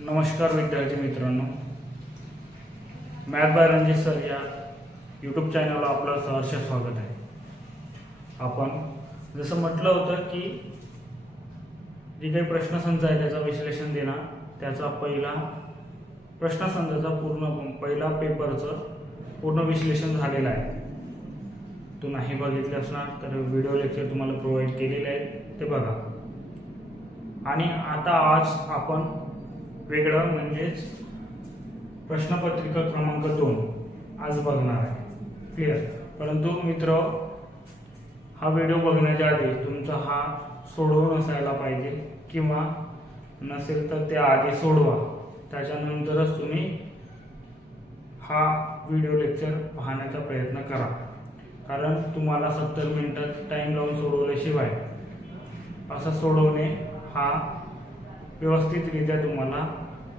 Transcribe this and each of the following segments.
नमस्कार विद्यार्थी मित्रांनो, मॅथ बाय रणजित सर या यूट्यूब चॅनलला आपलं सहर्ष स्वागत आहे। आपण जसं म्हटलं होतं की जे काही प्रश्नसंच आहे त्याचं विश्लेषण देणार, त्याचा पहिला प्रश्नसंचाचा पहिला पेपरचं पूर्ण विश्लेषण झालेलं आहे। तो नाही बघितले असणार तर व्हिडिओ लेक्चर तुम्हाला प्रोव्हाइड केलेले आहे, ते बघा। आणि आता आज आपण वेगळं म्हणजेच प्रश्नपत्रिका क्रमांक 2 आज बघणार आहे। क्लिअर? परंतु मित्र, हा व्हिडिओ बघण्याच्या आधी तुमचा हा सोडवून असायला पाहिजे, किंवा नसेल तर त्या आधी सोडवा, त्याच्यानंतरच तुम्ही हा व्हिडिओ लेक्चर पाहण्याचा प्रयत्न करा। कारण तुम्हाला 70 मिनिटात टाइम लावून सोडवल्याशिवाय असं सोडवणे हा व्यवस्थितरित्या तुम्हाला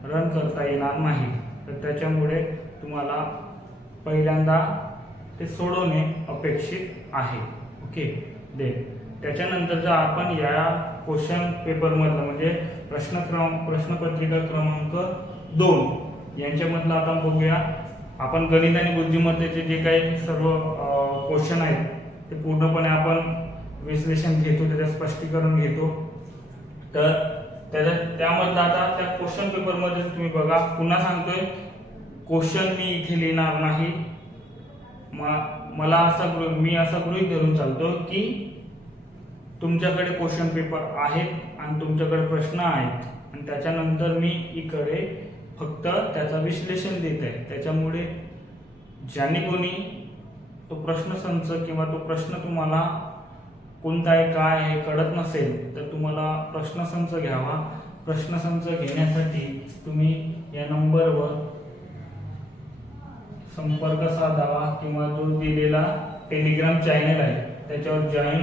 रन करता येणार नाही। तर त्याच्यामुळे तुम्हाला पहिल्यांदा ते सोडवणे अपेक्षित आहे। ओके, त्याच्यानंतरचा आपण या क्वेश्चन पेपर मधलं म्हणजे प्रश्नपत्रिका क्रमांक 2 यांच्यामधलं आता बघूया। आपण गणित आणि बुद्धिमत्तेचे जे काही सर्व क्वेश्चन आहेत ते पूर्णपणे आपण विश्लेषण घेतो, त्याचं स्पष्टीकरण घेतो। तर त्यामध्ये आता त्या क्वेश्चन पेपर मध्ये तुम्ही बघा, पुन्हा सांगतोय, क्वेश्चन मी इथे लिहिणार नाही। मी असं गृहीत धरून चालतो की तुमच्याकडे क्वेश्चन पेपर आहेत आणि तुमच्याकडे प्रश्न आहेत, आणि त्याच्यानंतर मी इकडे फक्त त्याचं विश्लेषण देत आहे। त्याच्यामुळे ज्यांनी कोणी तो प्रश्नसंच किंवा तो प्रश्न तुम्हाला कोणता आहे काय आहे कळत नसेल तर तुम्हाला प्रश्नसंच घ्यावा। प्रश्नसंच घेण्यासाठी तुम्ही या नंबरवर संपर्क साधावा, किंवा जो दिलेला टेलिग्राम चॅनल आहे त्याच्यावर जॉईन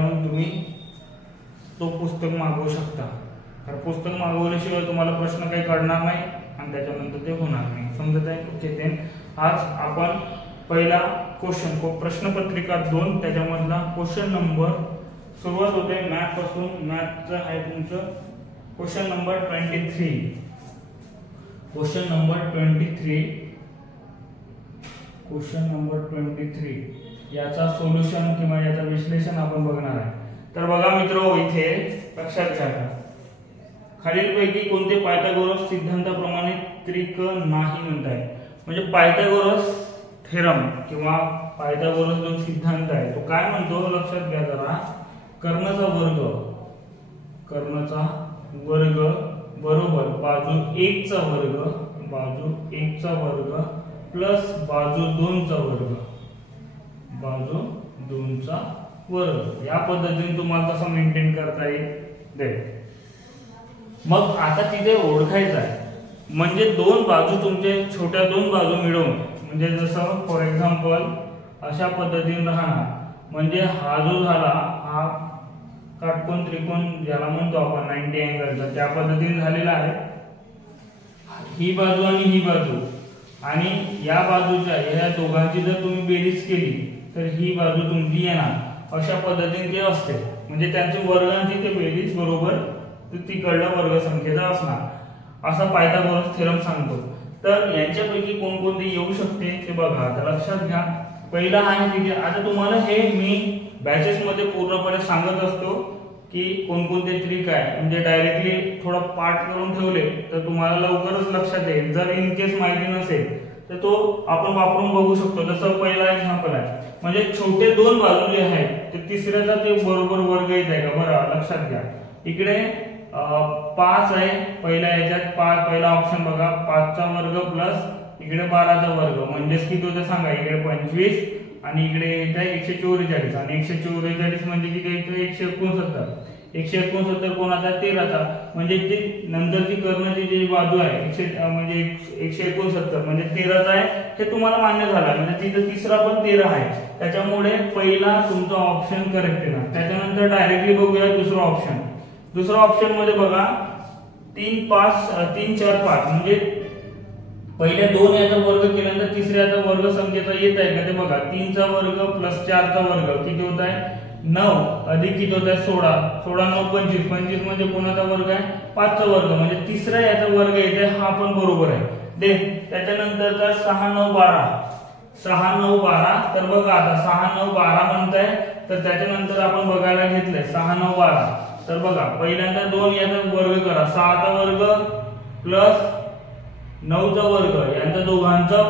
होऊन तुम्ही तो पुस्तक मागवू शकता। तर पुस्तक मागवल्याशिवाय तुम्हाला प्रश्न काही कळणार नाही आणि त्याच्यानंतर ते होणार नाही। समजत आहे? ओके, देन आज आपण पहिला क्वेश्चन प्रश्नपत्रिका 2 त्याच्यामधला क्वेश्चन नंबर सुरुवात होते मॅथ पासून। मॅथचं आहे तुमचं क्वेश्चन नंबर 23। क्वेश्चन नंबर 23 याचा सोल्युशन किंवा याचा विश्लेषण आपण बघणार आहे। तर बघा मित्र, इथे लक्षात घ्या, खालीलपैकी कोणते पायथागोरस सिद्धांताप्रमाणे त्रिक नाही म्हणताय। म्हणजे पायथागोरस थेरम किंवा पायथागोरस जो सिद्धांत आहे तो काय म्हणतो, लक्षात घ्या जरा। कर्णचा वर्ग बरोबर बाजू 1 चा वर्ग प्लस बाजू 2 चा वर्ग या पद्धतीने तुम्हाला कसं मेंटेन करता येईल। मग आता तिथे ओळखायचं आहे, म्हणजे दोन बाजू तुमचे छोट्या दोन बाजू मिळवून, म्हणजे जसं फॉर एक्झाम्पल अशा पद्धतीने राहणार। म्हणजे हा जो झाला हा काटकोन त्रिकोण ज्याला म्हणतो आपण 90 अँगलचा, त्या पद्धतीने झालेला आहे। ही बाजू आणि ही बाजू आणि या बाजूच्या या दोघांची जर तुम्ही बेरीज केली तर ही बाजू तुमची येणार। अशा पद्धतीने ते असते, म्हणजे त्यांची वर्गांची ते बेरीज बरोबर तिकडला वर्गसंख्येचा असणार, असा पायथागोरस थेरम सांगतो। तर यांच्यापैकी कोणकोणते येऊ शकते ते बघा। आता लक्षात घ्या, पहिला आहे तिथे, आता तुम्हाला हे मी बॅचेस मध्ये पूर्णपणे सांगत असतो की कोणकोणते ट्रिक आहे, म्हणजे डायरेक्टली थोडा पाठ करून ठेवले तर तुम्हाला लवकरच लक्षात येईल। जर इन केस माहिती नसेल तर तो आपण वापरून बघू शकतो। जसं पहिला एक्झाम्पल आहे, म्हणजे छोटे दोन बाजू जे आहेत ते तिसऱ्याचा ते बरोबर वर्ग येत आहे का, बरं लक्षात घ्या। इकडे 5 आहे पहिल्या याच्यात, पहिला ऑप्शन बघा, 5 चा वर्ग प्लस इकडे 12 चा वर्ग, म्हणजेच किती होतं सांगा, इकडे 25 आणि इकडे येत आहे 144, आणि 144 म्हणजे किती येतं 169 कोणाचा 13चा, म्हणजे ती नंतरची कर्णची जी बाजू आहे 169 म्हणजे 13चा आहे, हे तुम्हाला मान्य झालं। म्हणजे तिथं तिसरा पण 13 आहे, त्याच्यामुळे पहिला तुमचा ऑप्शन करेक्ट आहे ना। त्याच्यानंतर डायरेक्टली बघूया दुसरा ऑप्शन मध्ये बघा 3 4 5, म्हणजे पहिल्या 2 याचा वर्ग केल्यानंतर तिसऱ्याचा वर्ग संख्येचा येत आहे का ते बघा। 3 चा वर्ग प्लस 4 चा वर्ग किती होत आहे 9 अधिक किती होत आहे 16, 16 9 25, 25 म्हणजे कोणाचा वर्ग आहे 5 चा वर्ग म्हणजे तिसरा याचा वर्ग येते, हा पण बरोबर आहे. दे त्याच्यानंतरचा 6 9 12, 6 9 12. तर बघा आता 6 9 12 म्हणताय, तर त्याच्यानंतर आपण बघायला घेतलंय 6 9 12. तर बघा पहिल्यांदा 2 याचा वर्ग करा, 6 चा वर्ग प्लस 9 चा वर्ग यांचा दोघांचा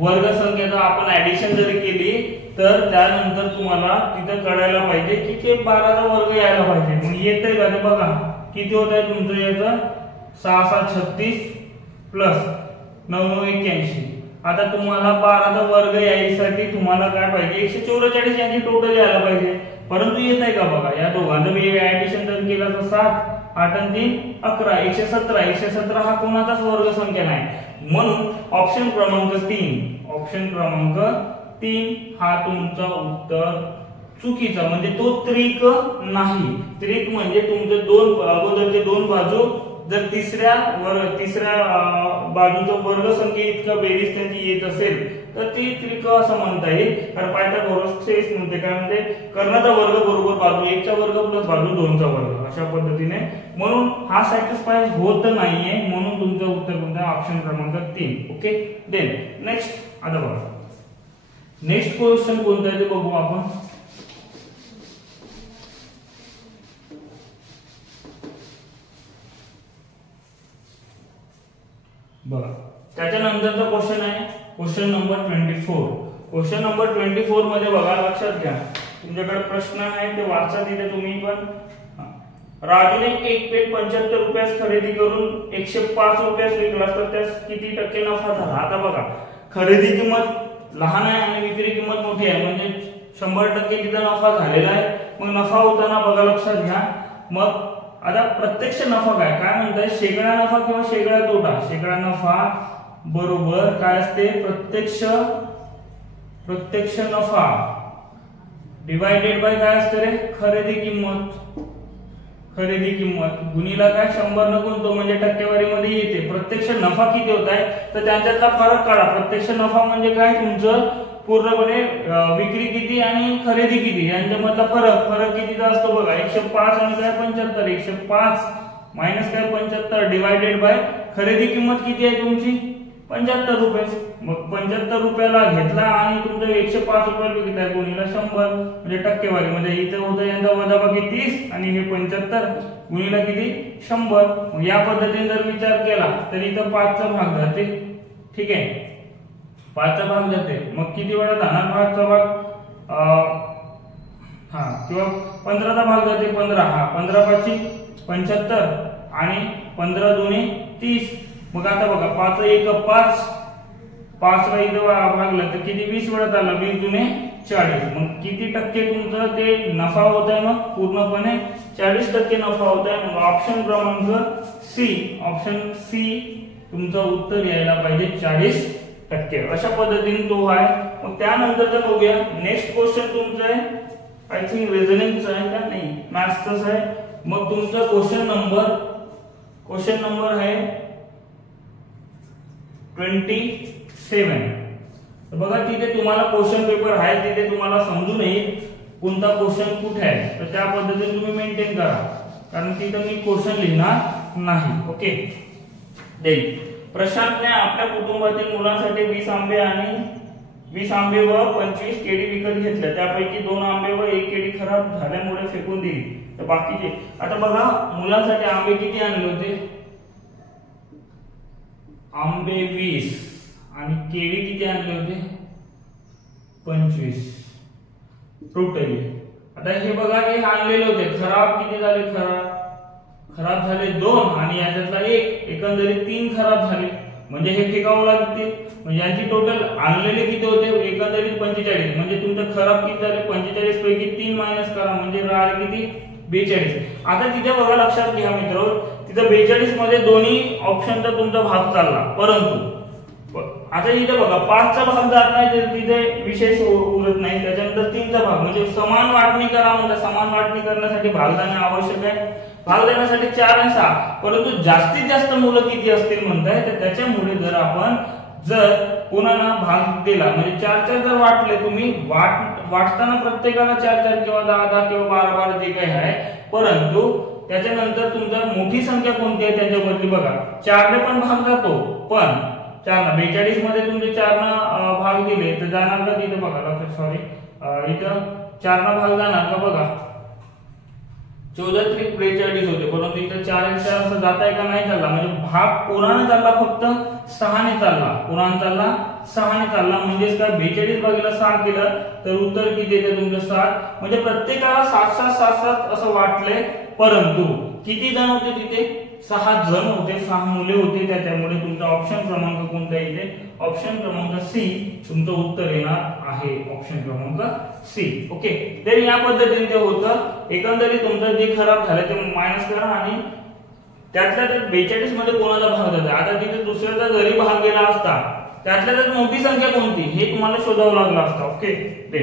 वर्ग संख्येचा आपण ऍडिशन जरी केली तर त्यानंतर तुम्हाला तिथं कळायला पाहिजे की ते 12 चा वर्ग यायला पाहिजे. मग येतंय का ते बघा किती होत आहे तुमचं याचं 6 6 36 प्लस 9 9 81. आता तुम्हाला 12 चा वर्ग यायसाठी तुम्हाला काय पाहिजे 144 यांची टोटल यायला पाहिजे, परंतु येत आहे का बघा या दोघांचं ऍडिशन जर केलं तर 7 8 आणि 3 11 117. 117 हा कोणाचाच वर्ग संख्या नाही, म्हणून ऑप्शन क्रमांक 3, ऑप्शन क्रमांक 3 हा तुमचा उत्तर चुकीचा, म्हणजे तो त्रिक नाही. त्रिक म्हणजे तुमचे दोन अगोदरचे दोन बाजू जर तिसऱ्या बाजूचा वर्ग संख्या इतका बेरीज त्याची येत असेल तर ती त्रिक असं म्हणता येईल. कारण पायथागोरस थेस म्हणते काय म्हणते कर्णाचा वर्ग बरोबर बाजू 1 चा वर्ग प्लस बाजू 2 चा वर्ग अशा पद्धतीने, म्हणून हा सॅटिस्फाय होत नाहीये, म्हणून तुमचं उत्तर कोणतं ऑप्शन क्रमांक 3. ओके. देन नेक्स्ट आता बघा नेक्स्ट क्वेश्चन कोणता आहे ते बघू आपण. बघा त्याच्यानंतरचा क्वेश्चन आहे क्वेश्चन नंबर 24. क्वेश्चन नंबर 24 मध्ये बघा लक्षात घ्या तुमच्याकडे प्रश्न आहे ते वाचा तिथे तुम्ही पण. राजूने एक पेन 75 रुपयास खरेदी करून 105 रुपयास विकला तर त्यास किती टक्के नफा झाला. आता बघा खरेदी किंमत लहान आहे आणि विक्री किंमत मोठी आहे म्हणजे 100% तिचा नफा झालेला आहे. मग नफा होताना बघा लक्षात घ्या, मग आता प्रत्यक्ष नफा काय म्हणताय शेकडा नफा किंवा शेकडा तोटा. शेकडा नफा बरोबर काय असते प्रत्यक्ष नफा डिवायडेड बाय काय असते रे खरेदी किंमत गुणिला काय 100 न गुणतो म्हणजे टक्केवारीमध्ये येते. प्रत्यक्ष नफा किती होत आहे तर त्यांच्यातला फरक काढा. प्रत्यक्ष नफा म्हणजे काय तुमचं पूर्णपणे विक्री किती आणि खरेदी किती यांच्यामधला फरक कितीचा असतो बघा 105 आणि काय 75. 105 मायनस काय 75 डिवायडेड बाय खरेदी किंमत किती आहे तुमची 75 रुपये. मग 75 रुपयाला घेतला आणि तुमचं 105 रुपयाला विकताय गुणिला 100 म्हणजे टक्केवारी म्हणजे इथं होतं यांचा वजाबाकी 30 आणि हे 75 गुणिला किती 100. मग या पद्धतीने जर विचार केला तर इथं 5 चा भाग जाते. ठीक आहे 5 चा भाग जाते. मग किती वेळा जाणार 5 चा भाग किंवा 15 चा भाग जाते 15. 15 5 75 आणि 15 दुने 30. मग आता बघा 5 1 5 5 ला इथं भागलं तर किती 20 वेळा झालं 20 दुने 40. मग किती टक्के तुमचं ते नफा होत आहे मग पूर्णपणे 40% नफा होत आहे. मग ऑप्शन क्रमांक सी तुमचं उत्तर यायला पाहिजे 40%. अशा पद्धतीने तो आहे. मग त्यानंतरचं बघूया नेक्स्ट क्वेश्चन तुमचं आहे आय थिंक रिझनिंगचं आहे का नाही मॅथ्सच आहे. मग तुमचा क्वेश्चन नंबर आहे 27. तर बघा तिथे तुम्हाला क्वेश्चन पेपर आहे तिथे तुम्हाला समजून येईल कोणता क्वेश्चन कुठे आहे तर त्या पद्धतीने तुम्ही मेंटेन करा कारण तिथे मी क्वेश्चन लिहिणार नाही. ओके. देन प्रशांतने आपल्या कुटुंबातील मुलांसाठी 20 आंबे व 25 केळी विकत घेतल्या. त्यापैकी 2 आंबे व 1 केळी खराब झाल्यामुळे फेकून दिली. तर बाकीचे आता बघा मुलांसाठी आंबे किती आणले होते आंबे 20 आणि केळी किती आणले होते 25 टोटली. आता हे बघा हे आणलेले होते खराब किती झाले खराब झाले 2 आणि याच्यातला 1 एकंदरीत 3 खराब झाले म्हणजे हे फेकावं लागते. म्हणजे यांची टोटल आणलेले किती होते एकंदरीत 45 म्हणजे तुमचं खराब किती झाले 45 पैकी 3 मायनस करा म्हणजे राहिले किती 42. आता तिथे बघा लक्षात घ्या मित्र तिथे 42 मध्ये दोन्ही ऑप्शनचा तुमचा भाग चालला परंतु आता इथे बघा 5 चा भाग जात नाही तर तिथे विशेष उरत नाही. त्याच्यानंतर 3 चा भाग म्हणजे समान वाटणी करा म्हणजे समान वाटणी करण्यासाठी भाग जाणे आवश्यक आहे. भाग देण्यासाठी 4 आणि 6 परंतु जास्तीत जास्त मुलं किती असतील म्हणताय तर त्याच्यामुळे जर कोणाला भाग दिला म्हणजे 4 जर वाटले तुम्ही वाटताना प्रत्येकाला 4 किंवा 10 किंवा 12 जे काही आहे, परंतु त्याच्यानंतर तुमचा मोठी संख्या कोणती आहे त्याच्या बदली बघा 4 ने पण भाग जातो, पण 4 ना 42 मध्ये तुमचे 4 ना भाग दिले तर जाणार का तिथे बघा, सॉरी इथं 4 ना भाग जाणार का बघा 14 त्रिक 42 होते, परंतु इथं 4 असं जाताय का नाही चालला, म्हणजे भाग कोणाने चालला फक्त 6 ने चालला, कोणाने चालला 6 ने चालला, म्हणजेच काय 42 भागीला 6 केलं तर उत्तर किती येते तुमचं 7, म्हणजे प्रत्येकाला 7 असं वाटले, परंतु किती जण होते तिथे 6 जण होते, 6 मुले होते, त्याच्यामुळे तुमचा ऑप्शन क्रमांक कोणता येते, ऑप्शन क्रमांक सी तुमचं उत्तर येणार आहे, ऑप्शन क्रमांक सी. ओके, तर या पद्धतीने ते होतं. एकंदरीत तुमचं जे खराब झालं ते मायनस करा आणि त्यातल्या 42 मध्ये कोणाला भाग देता, आता तिथे दुसऱ्याचा जरी भाग गेला असता त्यातल्या त्यात मोठी संख्या कोणती हे तुम्हाला शोधावं लागलं असतं. ओके, ते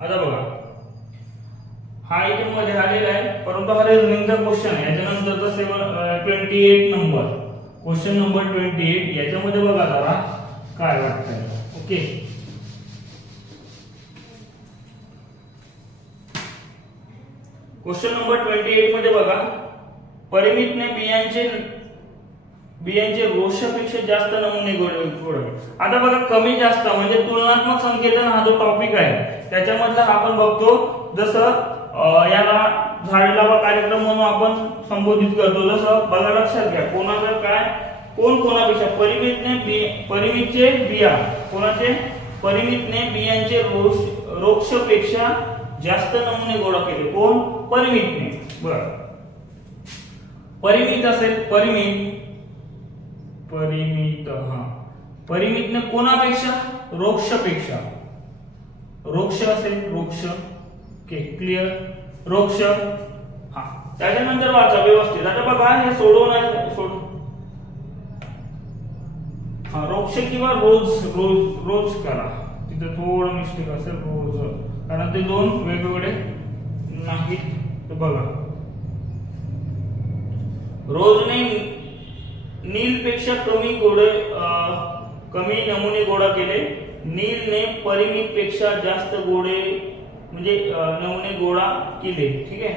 आता बघा हा इथे मध्ये आलेला आहे, परंतु हा रिझनिंगचा क्वेश्चन आहे. याच्यानंतरचा 28 नंबर क्वेश्चन नंबर 28 याच्यामध्ये बघा जरा काय वाटतंय. ओके, क्वेश्चन नंबर 28 मध्ये बघा परिमितने बियांचे रोषपेक्षा जास्त नमुने गोळा. आता बघा कमी जास्त म्हणजे तुलनात्मक संकेतन हा जो टॉपिक आहे त्याच्यामधला आपण बघतो, जसं याला झाड लावा कार्यक्रम म्हणून आपण संबोधित करतो. जसं बघा लक्षात घ्या, कोणाचं काय कोण कोणापेक्षा परिमितचे बिया कोणाचे परिमितने बियांचे रोक्षपेक्षा जास्त नमुने गोळा केले, कोण परिमितने. बरं, परिमित असेल परिमित हा परिमितने कोणापेक्षा रोक्षपेक्षा, रोक्ष असेल रोक्ष. Okay, clear, रोक्ष. हा, त्याच्यानंतर वाचा व्यवस्थित. आता बघा हे सोडून हा रोक्ष किंवा रोज करा, तिथे थोडं मिस्टेक असेल रोज, कारण ते दोन वेगवेगळे नाहीत. तर बघा रोजने नीलपेक्षा कमी नमुने गोळा केले, नीलने परिमितपेक्षा जास्त म्हणजे नमुने गोळा केले. ठीक आहे,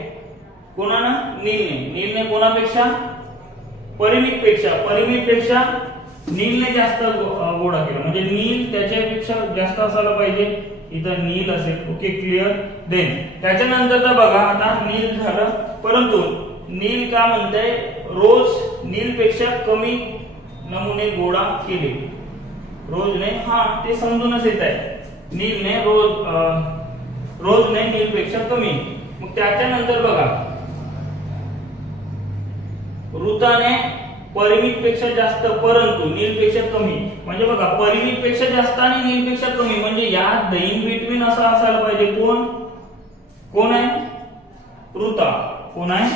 कोणानं नीलने कोणापेक्षा परिमितपेक्षा नीलने जास्त गोळा केला, म्हणजे नील त्याच्यापेक्षा जास्त असायला पाहिजे, इथं नील असेल. Okay, clear. देन त्याच्यानंतर बघा आता नील झालं, परंतु नील का म्हणताय रोज नीलपेक्षा कमी नमुने गोळा केले. रोजने हा ते समजूनच येत आहे, नीलने रोजने नीलपेक्षा कमी. मग त्याच्यानंतर बघा ऋताने परिमितपेक्षा जास्त परंतु नीलपेक्षा कमी, म्हणजे बघा परिमितपेक्षा जास्त आणि नीलपेक्षा कमी, म्हणजे या इन बिटवीन असं असायला पाहिजे. कोण आहे ऋता, कोण आहे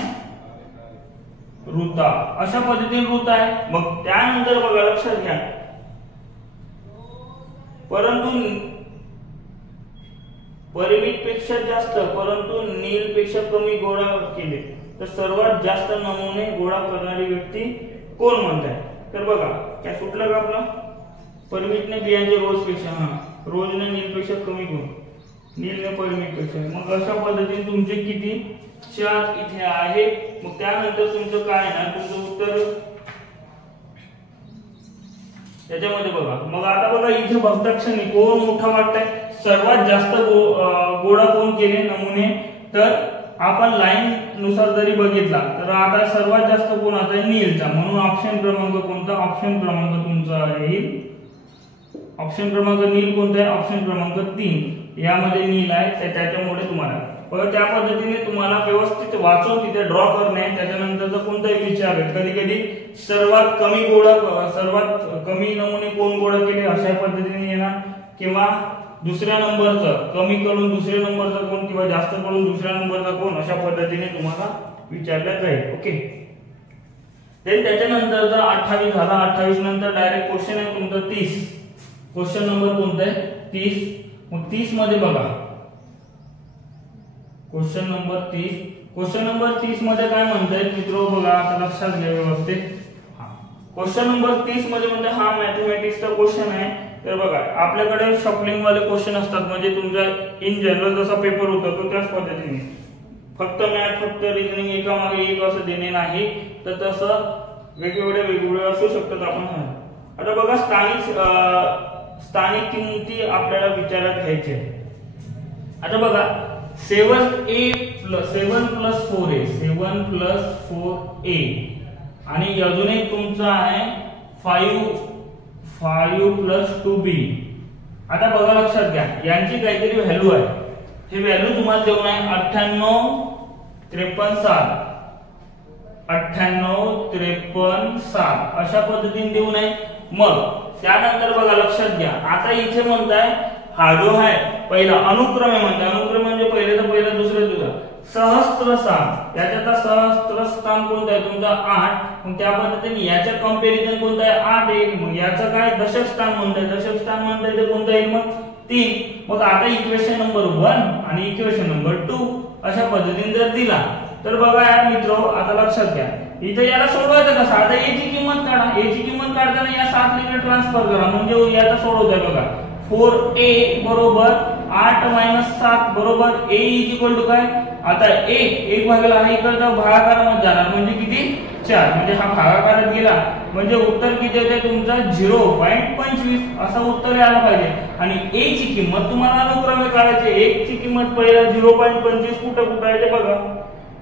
ऋता, अशा पद्धतीने ऋता आहे. मग त्यानंतर बघा लक्षात घ्या, परंतु परिमितपेक्षा जास्त परंतु नीलपेक्षा कमी गोळा केले तर सर्वात जास्त नमुने गोळा करणारी व्यक्ती कोण म्हणताय. तर बघा काय सुटलं का आपला, परिमितने बियांचे रोजपेक्षा, हा रोजने नीलपेक्षा कमी गुण, नीलने परिमितपेक्षा. मग अशा पद्धतीने तुमचे किती 4 इथे आहे. मग त्यानंतर तुमचं काय ना तुमचं उत्तर त्याच्यामध्ये बघा. मग आता बघा इथे बघता क्षणी कोण मोठा वाटतंय, सर्वात जास्त गोळा कोण केले नमुने, तर आपण लाईन नुसार जरी बघितला तर आता सर्वात जास्त कोणाचा आहे नीलचा, म्हणून ऑप्शन क्रमांक कोणता, ऑप्शन क्रमांक तुमचा येईल, ऑप्शन क्रमांक नील कोणता आहे, ऑप्शन क्रमांक 3 यामध्ये नील आहे. त्याच्यामुळे तुम्हाला त्या पद्धतीने तुम्हाला व्यवस्थित वाचून तिथे ड्रॉ करणे. त्याच्यानंतरचा कोणताही विचार आहे, कधी कधी सर्वात कमी नमुने कोण गोळा केले अशा पद्धतीने येणार, किंवा दुसऱ्या नंबरचं कमी कडून दुसऱ्या नंबरचा कोण किंवा जास्त कडून दुसऱ्या नंबरचा कोण, अशा पद्धतीने तुम्हाला विचारलं जाईल. ओके, त्याच्यानंतरचा 28 झाला. 28 नंतर डायरेक्ट क्वेश्चन आहे तुमचा 30. क्वेश्चन नंबर कोणता आहे 30. मग 30 मध्ये बघा क्वेश्चन नंबर 30 मध्ये काय म्हणताय मित्र, बघा आता लक्षात घ्या व्यवस्थित. क्वेश्चन नंबर 30 मध्ये म्हणजे हा मॅथमॅटिक्सचा क्वेश्चन आहे. तर बघा आपल्याकडे शफलिंग वाले क्वेश्चन असतात, म्हणजे तुमचा इन जनरल जसा पेपर होता तो त्याच पद्धतीने, फक्त मॅथ फक्त रिजनिंग एका मागे एक असं देणे नाही, तर तसं वेगवेगळे असू शकतात. आपण आता बघा स्थानिक किमती आपल्याला विचारात घ्यायचे. आता बघा 7 plus 4a 7 plus 4a आणि अजून एक तुमचा आहे 5 plus 2b. आता बघा लक्षात घ्या, यांची काहीतरी व्हॅल्यू आहे. हे व्हॅल्यू तुम्हाला देऊन आहे 98, 53, 7 98, 53, 7 अशा पद्धतीने देऊन आहे. मग त्यानंतर बघा लक्षात घ्या, आता इथे म्हणताय हा जो आहे पहिला अनुक्रमे म्हणताय, अनुक्रम म्हणजे पहिले तर पहिला दुसरे दुसरा सहस्त्र स्थान, याच्यात सहस्त्र स्थान कोणतं आहे तुमचा 8. मग त्या पद्धतीने याच्या कंपॅरिझन कोणतं आहे 8 येईल. मग याचं काय दशक स्थान म्हणताय, दशक स्थान म्हणताय ते कोणतं येईल मग 3. मग आता इक्वेशन नंबर 1 आणि इक्वेशन नंबर 2 अशा पद्धतीने जर दिला तर बघा यार मित्रो, आता लक्षात घ्या, इथे याला सोडवायचं कसं. आता a ची किंमत काढा, a ची किंमत काढताना या 7 ला ट्रान्सफर करा, म्हणजे याचा सोडवताय बघा 4a बरोबर 8 - 7 बरोबर a इक्वल टू काय, आता 1 भागाला हा इकडचा भागाकारामध्ये जाणार म्हणजे किती 4, म्हणजे हा भागाकारात गेला म्हणजे उत्तर किती येते तुमचा 0.25 असं उत्तर यायला पाहिजे. आणि a ची किंमत तुम्हाला अनुक्रमे काढायची. 1 ची किंमत पहिला 0.25 कुठं आहे ते बघा.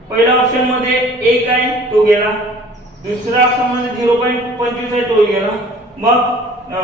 पहिल्या ऑप्शन मध्ये 1 आहे तो गेला, दुसऱ्या ऑप्शन मध्ये 0.25 आहे तो गेला, मग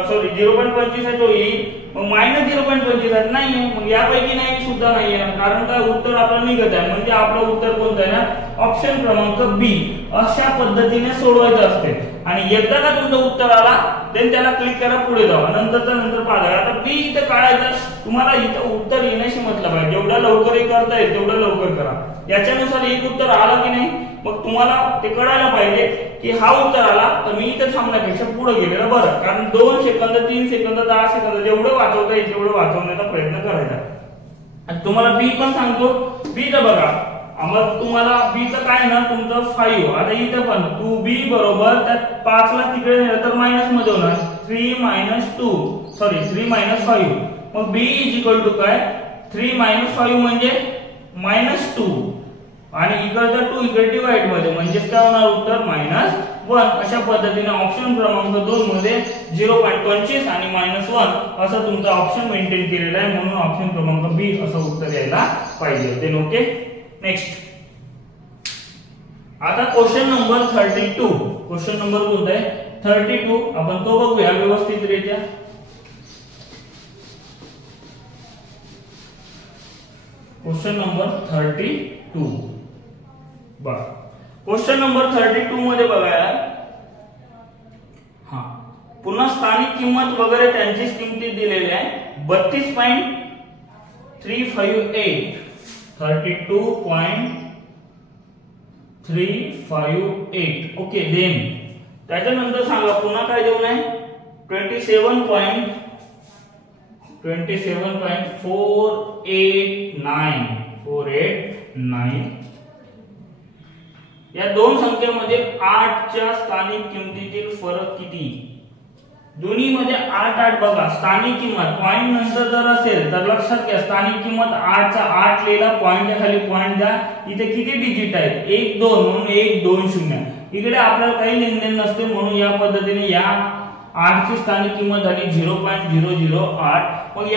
सॉरी 0.25 आहे तो येईल, मग -0.25 आहे नाहीये, मग यापैकी नाही सुद्धा नाहीये, कारण काय उत्तर आपलं निघत आहे. म्हणजे आपलं उत्तर कोणतं आहे ना ऑप्शन क्रमांक बी. अशा पद्धतीने सोडवायचं असते. आणि एकदा का तुमचं उत्तर आला देन त्याला क्लिक करा, पुढे जावा, नंतर पाहा. आता बी इथं काढायचं, तुम्हाला इथं उत्तर येण्याशी मतलब आहे. जेवढा लवकर करता येईल तेवढं लवकर करा. याच्यानुसार एक उत्तर आलं की नाही मग तुम्हाला ते कळायला पाहिजे की हा उत्तर आला तर मी इथं थांबण्यापेक्षा पुढे गेलेलं बरं. कारण 2 सेकंद 3 सेकंद 10 सेकंद जेवढं वाचवता येईल तेवढं वाचवण्याचा प्रयत्न करायचा. आणि तुम्हाला बी पण सांगतो, बी चं बघा, मग तुम्हाला बी चं काय ना तुमचं 5. आता इथं पण 2b बरोबर त्यात 5 ला तिकडे नेलं तर मायनस मध्ये होणार 3 - 2 सॉरी 3 - 5. मग b इक्वल टू काय 3 - 5 म्हणजे -2 आणि इकडचा 2 इकडे डिवाइड मध्ये म्हणजे काय होणार उत्तर -1. अशा पद्धतीने ऑप्शन क्रमांक 2 मध्ये 0.25 आणि -1 असं तुमचा ऑप्शन मेंटेन केलेला आहे. म्हणून ऑप्शन क्रमांक बी असं उत्तर यायला पाहिजे. Then okay. नेक्स्ट आता क्वेश्चन नंबर 32. क्वेश्चन नंबर कोणता आहे 32. आपण तो बघूया व्यवस्थितरित्या. क्वेश्चन नंबर 32 बघा. क्वेश्चन नंबर 32 मध्ये बघा, हा पुन्हा स्थानिक किंमत वगैरे त्यांची किंमती दिलेली आहे 32.358 32.358. ओके. देन त्याच्यानंतर सांगा पुन्हा काय देऊन आहे 27.489. या दोन संख्येमध्ये 8 च्या स्थानिक किमतीतील फरक किती. दोन्ही मध्ये 8 बघा. स्थानिक किंमत पॉइंट नंतर जर असेल तर लक्षात घ्या स्थानिक किंमत 8 चा 8 लिहिला, पॉइंटच्या खाली पॉइंट द्या. इथे किती डिजिट आहेत 1 2 म्हणून 1 2 0. इकडे आपल्याला काही लेनदेन नसते म्हणून या पद्धतीने या 8 ची स्थानिक किंमत झाली 0.008. मग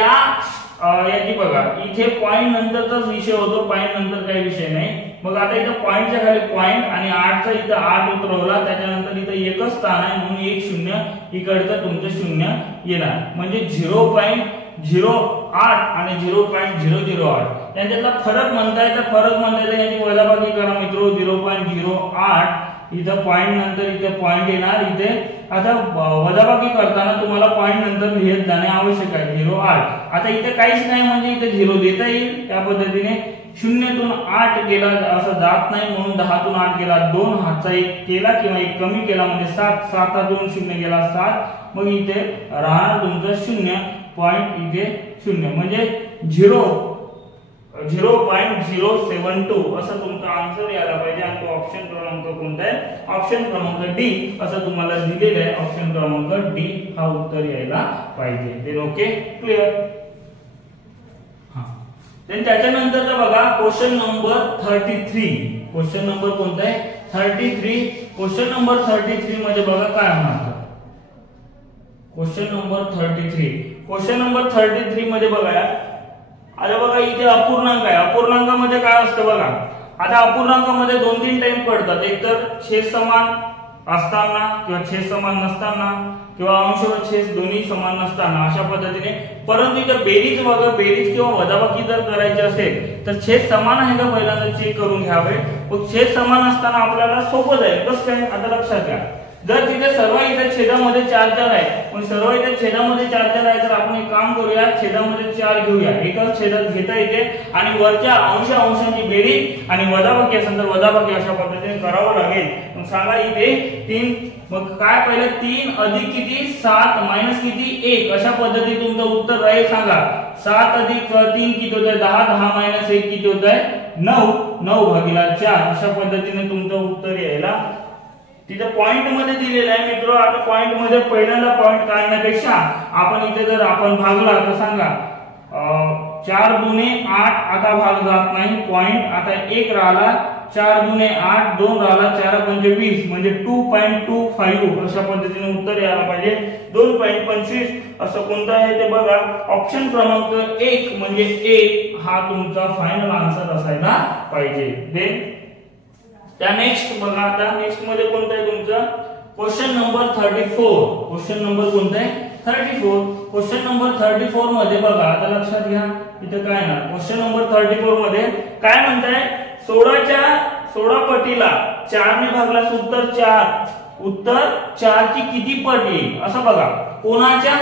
याची बघा इथे पॉइंट नंतरचाच विषय होतो, पॉइंट नंतर काही विषय नाही. मग आता इथं पॉइंटच्या खाली पॉइंट आणि 8 चा इथं 8 उतरवला, त्याच्यानंतर इथं एकच स्थान आहे म्हणून 1 0 इकडचं तुमचं 0 येणार म्हणजे 0.08 आणि 0.008 यांच्यातला फरक म्हणताय तर फरक म्हणताय याची वजाबाकी करा मित्रो. 0.08 इथं पॉइंट नंतर इथे पॉइंट येणार. इथे आता वजाबाकी करताना तुम्हाला पॉइंट नंतर लिहित जाणे आवश्यक आहे 0.8. आता इथे काहीच नाही म्हणजे इथे 0 देता येईल. त्या पद्धतीने 0 तून 8 गेला असं जात नाही म्हणून 10 तून 8 गेला 2 हातचा 1 केला किंवा 1 कमी केला म्हणजे 7. 7 2 0 गेला 7. मग इथे राहणार तुमचं 0 पॉइंट इथे 0 म्हणजे 0 0.072 असं तुमचा आन्सर यायला पाहिजे आणि तो ऑप्शन क्रमांक कोणता आहे ऑप्शन क्रमांक डी असं तुम्हाला दिलेलं आहे ऑप्शन क्रमांक डी हा उत्तर यायला पाहिजे देन ओके क्लिअर हां देन त्याच्यानंतरचा बघा क्वेश्चन नंबर 33 क्वेश्चन नंबर कोणता आहे 33 क्वेश्चन नंबर 33 मध्ये बघा काय होणार क्वेश्चन नंबर 33 मध्ये बघा आता बघा इथे अपूर्णांक आहे अपूर्णांकामध्ये काय असतं बघा आता अपूर्णांकामध्ये 2-3 टाइप पडतात एक तर छेद समान असताना किंवा छेद समान नसताना किंवा अंश व छेद दोन्ही समान नसताना अशा पद्धतीने परंतु इथे बेरीज बघा बेरीज किंवा वजाबाकी जर करायची असेल तर छेद समान आहे का पहिल्यांदा चेक करून घ्यावे मग छेद समान असताना आपल्याला सोपं जाईल कसं काय आता लक्षात घ्या जर तिथे सर्व इथे छेदामध्ये 4 आहे पण सर्व इथे छेदामध्ये 4 आहे तर आपण एक काम करूया छेदामध्ये 4 घेऊया एकाच छेदात घेता येते आणि वरच्या अंशांची बेरीज आणि वजाबाकी असेल तर वजाबाकी अशा पद्धतीने करावं लागेल मग सांगा इथे 3 मग काय पहिलं 3 अधिक किती 7 मायनस किती 1 अशा पद्धतीने तुमचं उत्तर राहील सांगा 7 अधिक 3 किती होत आहे 10 10 मायनस 1 किती होत आहे 9 9 भागिले 4 अशा पद्धतीने तुमचं उत्तर यायला तिथे पॉइंट मध्ये दिलेलं आहे मित्र आता पॉइंट मध्ये पहिल्यांदा पॉइंट काढण्यापेक्षा आपण इथे जर आपण भागला तर सांगा 4 दुने 8 आता भाग जात नाही पॉइंट आता 1 राहिला 4 दुने 8 2 राहिला 4 पंचे 20 म्हणजे 2.25 अशा पद्धतीने उत्तर यायला पाहिजे 2.25 असं कोणतं आहे ते बघा ऑप्शन क्रमांक 1 म्हणजे ए हा तुमचा फायनल आन्सर असायला पाहिजे देन त्या नेक्स्ट बघा आता नेक्स्ट मध्ये कोणतं आहे तुमचं क्वेश्चन नंबर 34 क्वेश्चन नंबर कोणता आहे 34 क्वेश्चन नंबर 34 मध्ये बघा आता लक्षात घ्या इथे काय ना क्वेश्चन नंबर 34 मध्ये काय म्हणताय 16 पटीला 4 ने भागल्यास उत्तर 4 ची किती पट येईल असं बघा कोणाच्या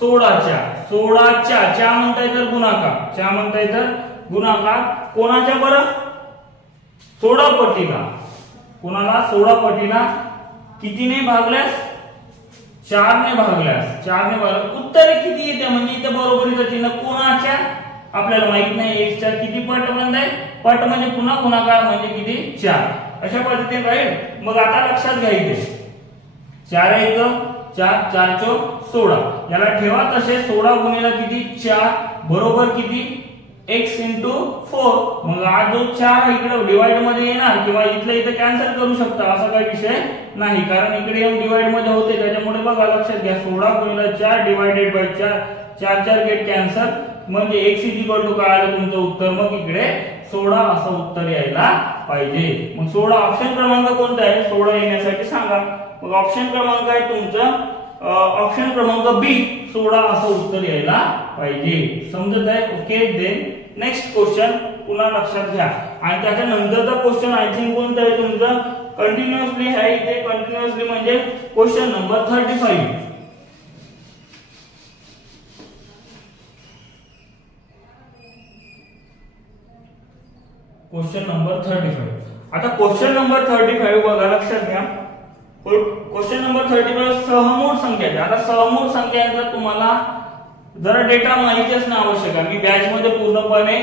16च्या च्या म्हणताय तर गुणाकार कोणाच्या बरं 16 पटीला कोणाला 16 पटीला कितीने भागल्यास 4 ने भागल्यास उत्तर किती येते म्हणजे इथे बरोबरीचं चिन्ह कोणाच्या आपल्याला माहित नाही x च्या किती पट बनलाय पट म्हणजे पुन्हा गुणाकार म्हणजे किती 4 अशा पद्धतीने राहील मग आता लक्षात घ्या इथे 4 1 4 4 4 16 याला ठेवा तसे 16 गुणिले किती 4 बरोबर किती x into 4 मग हा जो 4 इकडे डिवाइड मध्ये येणार किंवा इथल्या इथे कॅन्सल करू शकता असा काही विषय नाही कारण इकडे येऊन डिवाइड मध्ये होते त्याच्यामुळे बघा लक्षात घ्या 16 गुणिले 4 डिवाइडेड बाय 4 4 गेट कॅन्सल म्हणजे x काय आलं तुमचं उत्तर मग इकडे 16 असं उत्तर यायला पाहिजे मग 16 ऑप्शन क्रमांक कोणता आहे 16 येण्यासाठी सांगा मग ऑप्शन क्रमांक आहे तुमचं ऑप्शन क्रमांक बी 16 असं उत्तर यायला पाहिजे समजत आहे ओके देन नेक्स्ट क्वेश्चन पुन्हा लक्षात घ्या आणि त्याच्या नंतरचा क्वेश्चन आय थिंक कोणता आहे तुमचा कंटिन्युअसली आहे इथे कंटिन्युअसली म्हणजे क्वेश्चन नंबर 35 क्वेश्चन नंबर 35 आता क्वेश्चन नंबर 35 बघा लक्षात घ्या क्वेश्चन नंबर 35 सहमूळ संख्या आता सहमूळ संख्यांचा तुम्हाला जरा डेटा माहिती असणं आवश्यक आहे मी बॅच मध्ये पूर्णपणे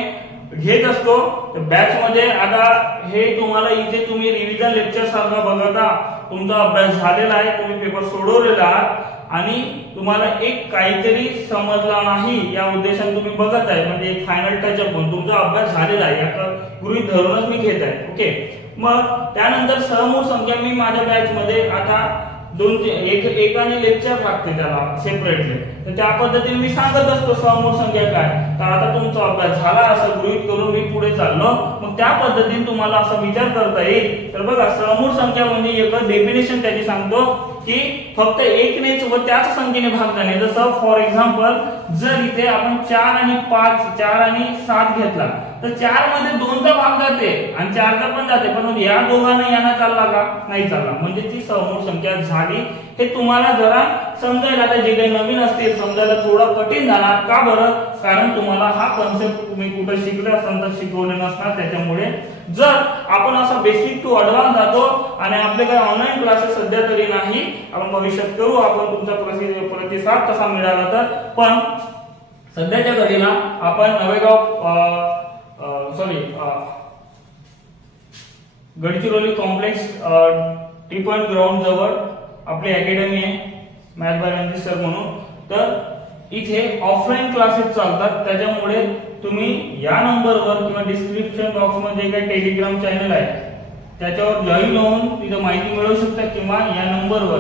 घेत असतो तर बॅच मध्ये आता हे तुम्हाला इथे तुम्ही रिव्हिजन लेक्चर सारखा बघता तुमचा अभ्यास झालेला आहे तुम्ही पेपर सोडवलेला आहात आणि तुम्हाला एक काहीतरी समजला नाही या उद्देशाने तुम्ही बघत आहे म्हणजे एक फायनल टचअप म्हणून तुमचा अभ्यास झालेला आहे आता गृहीत धरूनच मी घेत आहे ओके मग त्यानंतर सहमूळ संख्या मी माझ्या बॅच मध्ये आता एकाने लेक्चर लागते त्याला सेपरेटली तर त्या पद्धतीने मी सांगत असतो सहमूळ संख्या काय तर आता तुमचा अभ्यास झाला असं गृहीत करून मी पुढे चाललो मग त्या पद्धतीने तुम्हाला असा विचार करता येईल तर बघा सहमूळ संख्या म्हणजे एक डेफिनेशन त्याची सांगतो की फक्त एकनेच व त्याच संख्येने भागताना जसं फॉर एक्झाम्पल जर इथे आपण 4 आणि 5 4 आणि 7 घेतला तर 4 मध्ये 2 चा भाग जाते आणि 4 चा पण जाते पण या दोघांना यांना चालला का नाही चालला म्हणजे ती सहमूळ संख्या झाली हे तुम्हाला जरा समजायला आता जे काही नवीन असतील समजायला थोडा कठीण जाणार का बरं कारण तुम्हाला हा कन्सेप्ट तुम्ही कुठे शिकले असाल तर शिकवले नसणार त्याच्यामुळे जर आपण असा बेसिक टू ऍडव्हान्स जातो आणि आपले काही ऑनलाईन क्लासेस सध्या तरी नाही आपण भविष्यात करू आपण तुमचा प्रतिसाद कसा मिळाला तर पण सध्याच्या घडीला आपण Navegaon Gadchiroli complex T point ground जवळ आपली अकॅडमी आहे मॅथ बायोलॉजी सर म्हणून. तर इथे ऑफलाईन क्लासेस चालतात, त्याच्यामुळे तुम्ही या नंबरवर किंवा डिस्क्रिप्शन बॉक्स मध्ये काही टेलिग्राम चॅनल आहे त्याच्यावर जॉईन होऊन तिथे माहिती मिळवू शकता, किंवा या नंबरवर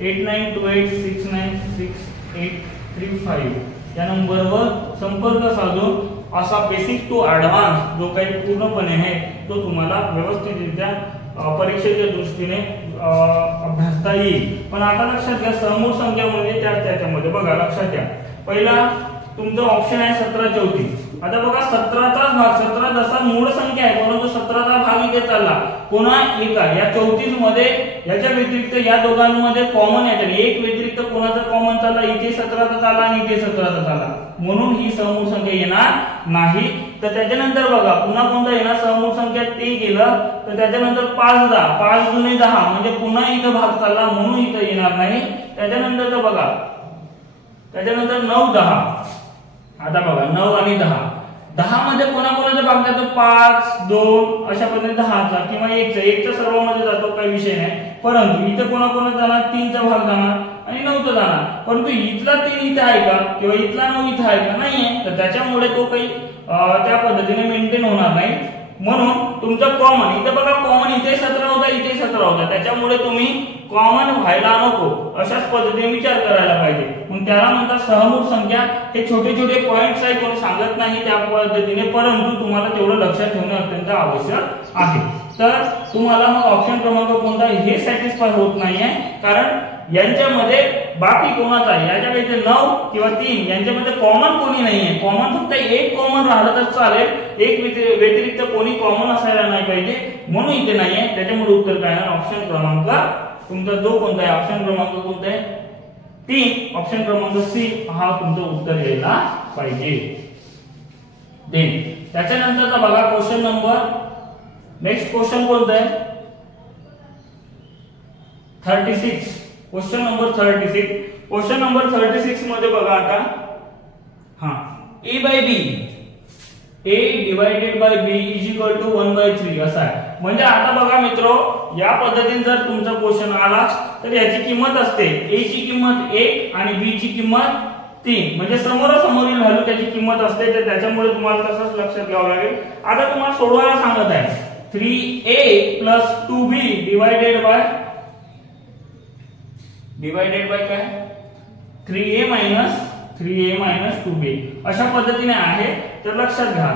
8928696835 या नंबरवर संपर्क साधून असा बेसिक टू ऍडव्हान्स जो काही पूर्णपणे आहे तो तुम्हाला व्यवस्थितरित्या परीक्षेच्या दृष्टीने अभ्यासता येईल. पण आता लक्षात घ्या, समूह संख्या म्हणजे त्याच्यामध्ये बघा लक्षात घ्या, पहिला तुमचा ऑप्शन आहे 17 34. आता बघा 17चा भाग, 17 जसा मूळ संख्या आहे परंतु 17चा भाग इथे चालला पुन्हा एका या 34 मध्ये याच्या व्यतिरिक्त या दोघांमध्ये कॉमन आहे, एक व्यतिरिक्त कोणाचा कॉमन चालला, इथे 17चा चालला आणि इथे 17चा चालला, म्हणून ही समूह संख्या येणार नाही. तर त्याच्यानंतर बघा पुन्हा कोणता येणार, समूह संख्या ते गेलं तर त्याच्यानंतर 5 10 5 दुने 10 म्हणजे पुन्हा इथं भाग चालला म्हणून इथं येणार नाही. त्याच्यानंतर बघा त्याच्यानंतर 9 10. आता बघा 9 आणि 10 मध्ये कोणाकोणाचा भाग जातो, 5 2 अशा पद्धतीने 10चा किंवा 1चा सर्वांमध्ये जातो, काही विषय नाही. परंतु इथे कोणाकोणाचा जाणार, 3चा भाग जाणार आणि 9चा जाणार. परंतु इथला 3 इथे आहे का किंवा इथला 9 इथे आहे का, नाहीये. तर त्याच्यामुळे तो काही त्या पद्धतीने मेंटेन होणार नाही. म्हणून तुमचा कॉमन इथे बघा, कॉमन इथे 17 होता इथे 17 होता, त्याच्यामुळे तुम्ही कॉमन व्हायला नको अशाच पद्धतीने विचार करायला पाहिजे. मग त्याला म्हणतात सहमूळ संख्या. हे छोटे छोटे पॉइंट्स आहे, कोणी सांगत नाही त्या पद्धतीने, परंतु तुम्हाला तेवढं लक्षात ठेवणे अत्यंत आवश्यक आहे. तर तुम्हाला मग ऑप्शन क्रमांक कोणता हे सॅटिस्फाय होत नाहीये, कारण यांच्यामध्ये बाकी कोणाचा आहे, याच्यापैकी 9 किंवा 3 यांच्यामध्ये कॉमन कोणी नाहीये. कॉमन फक्त एक कॉमन राहिलं तर चालेल, एक व्यतिरिक्त कोणी कॉमन असायला नाही पाहिजे, म्हणून इथे नाहीये. त्याच्यामुळे उत्तर काय आहे, ऑप्शन क्रमांक तुमचा जो कोणता आहे, ऑप्शन क्रमांक कोणता आहे 3, ऑप्शन क्रमांक सी हा तुमचं उत्तर यायला पाहिजे. देन त्याच्यानंतरचा बघा क्वेश्चन नंबर, नेक्स्ट क्वेश्चन कोणता आहे 36. Question number 36. क्वेश्चन नंबर 36 मध्ये बघा आता a by b, a divided by b is equal to 1/3 असा आहे. म्हणजे आता बघा मित्रो, या पद्धतीने जर तुमचा क्वेश्चन आला तर याची किंमत असते, a ची किंमत 1 आणि b ची किंमत 3, म्हणजे समोरासमोरील व्हॅल्यू त्याची किंमत असते. तर त्याच्यामुळे तुम्हाला तसंच लक्षात घ्यावं लागेल. आता तुम्हाला सोडवायला सांगत आहे 3a + 2b डिवाइडेड बाय काय 3a - 2b अशा पद्धतीने आहे. तर लक्षात घ्या.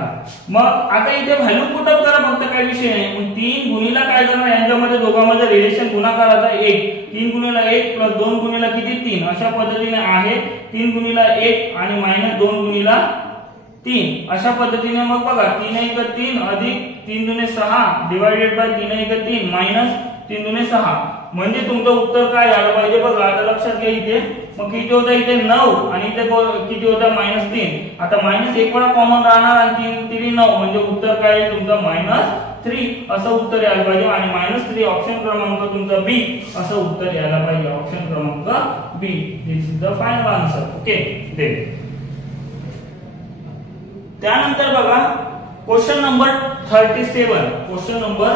मग आता इथे व्हॅल्यू पुटअप करा, फक्त काही विषय नाही. मग 3 गुणिला काय करणार, यांच्यामध्ये दोघांमध्ये रिलेशन गुणाकाराचा 1, 3 गुणिला 1 + 2 गुणिला किती 3 अशा पद्धतीने आहे. 3 गुणिला 1 आणि -2 गुणिला 3 अशा पद्धतीने. मग बघा 3 × 3 अधिक 3 × 6 डिवाइडेड बाय 3 × 3 -3 × 6 म्हणजे तुमचं उत्तर काय आलं पाहिजे बघा. आता लक्षात घ्या, इथे मग किती होता, इथे 9 आणि इथे किती होता -3. आता -1 वेळा कॉमन राहणार आणि 3 3 9 म्हणजे उत्तर काय आहे तुमचं -3 असं उत्तर यायला पाहिजे. आणि -3 ऑप्शन क्रमांक तुमचा बी असं उत्तर यायला पाहिजे. ऑप्शन क्रमांक B this is the final answer. Okay. Then त्यानंतर बघा क्वेश्चन नंबर 37. क्वेश्चन नंबर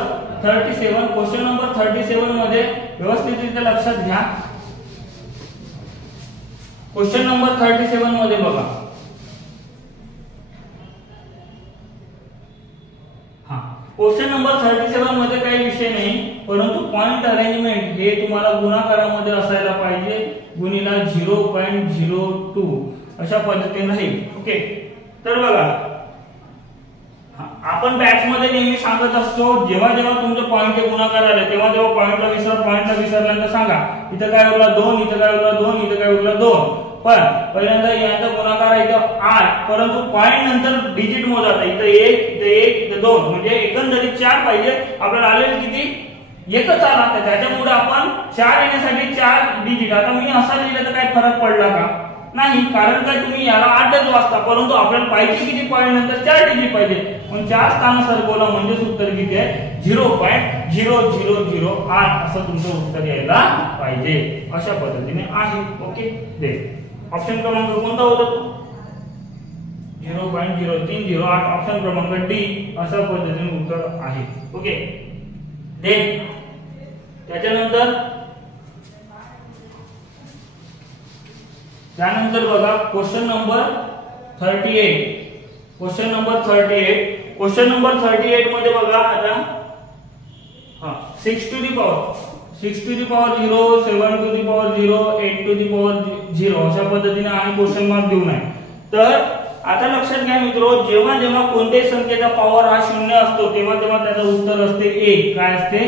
37 मध्ये व्यवस्थितरित्या लक्षात घ्या. क्वेश्चन नंबर 37 मध्ये बघा क्वेश्चन नंबर 37 मध्ये काही विषय नाही, परंतु पॉइंट अरेंजमेंट हे तुम्हाला गुणाकारामध्ये असायला पाहिजे. गुणिला 0.02 अशा पद्धतीने राहील. ओके. तर बघा आपण बॅच मध्ये नेहमी सांगत असतो, जेव्हा जेव्हा तुमचे पॉइंट गुणाकार आले तेव्हा पॉइंटला विसरल्यानंतर सांगा इथं काय उरला 2, इथं काय उरला 2, इथं काय उरला 2. पण पहिल्यांदा यांचा गुणाकार आहे इथं 8, परंतु पॉइंट नंतर डिजिट मोजायचा. इथं 1, इथं 1, इथं 2 म्हणजे एकंदरीत 4 पाहिजे. आपल्याला आलेले किती, एकच आला. तर त्याच्यामुळे आपण 4 येण्यासाठी 4 डिजिट. आता मी असा लिहिलं तर काय फरक पडला का, नाही, कारण काय तुम्ही याला 8च वाजता, परंतु आपल्याला पाहिजे किती पॉइंट नंतर 4 डिजिट पाहिजे. पण 4 स्थान सरकवला म्हणजे उत्तर किती आहे 0.0008 असं तुमचं उत्तर यायला पाहिजे. अशा पद्धतीने आहे. ओके. दे ऑप्शन क्रमांक कोणता होता तो 0.0308 ऑप्शन क्रमांक डी अशा पद्धतीने उत्तर आहे. ओके. देन त्यानंतर बघा क्वेश्चन नंबर 38. क्वेश्चन नंबर 38 मध्ये बघा आता 6 to the power 0, 7 to the power 0, 8 to the power 0 अशा पद्धतीने आणि क्वेश्चन मार्क देऊन आहे. तर आता लक्षात घ्या मित्रो, जेव्हा जेव्हा कोणत्याही संख्येचा पॉवर हा 0 असतो तेव्हा तेव्हा त्याचं उत्तर असते 1. काय असते?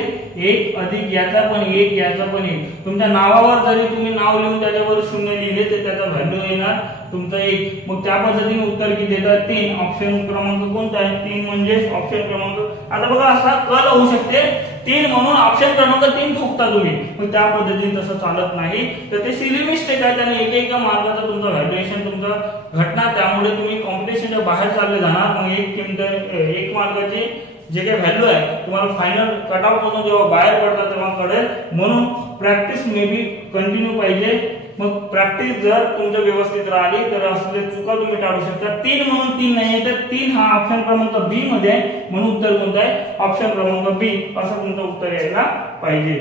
1 अधिक याचा पण 1 याचा पण 1. तुमच्या नावावर जरी तुम्ही नाव लिहून त्याच्यावर 0 लिहिले तर त्याचा व्हॅल्यू येणार तुमचा 1. मग त्या पद्धतीने उत्तर किती देतात? 3. ऑप्शन क्रमांक कोणता आहे? 3 म्हणजे ऑप्शन क्रमांक. आता बघा असा कल होऊ शकते 3 म्हणून ऑप्शन क्रमांक 3 चुकता तुम्ही, मग त्या पद्धतीने तसं चालत नाही. तर ते सिली मिस्टेक आहे, त्याने एक मार्काचा तुमचा व्हॅल्युएशन तुमचा घटना, त्यामुळे तुम्ही कॉम्पिटिशनच्या बाहेर चालले जाणार. मग एक मार्काची जे काही व्हॅल्यू आहे तुम्हाला फायनल कट ऑफ मधून जेव्हा बाहेर पडतात तेव्हा कळेल. म्हणून प्रॅक्टिस मे बी कंटिन्यू पाहिजे. मग प्रॅक्टिस जर तुमच्या व्यवस्थित राहिली तर असले चुका तुम्ही टाळू शकता. 3 म्हणून 3 नाही तर 3 हा ऑप्शन क्रमांक बी मध्ये आहे, म्हणून उत्तर कोणतं आहे? ऑप्शन क्रमांक बी असं तुमचं उत्तर यायला पाहिजे.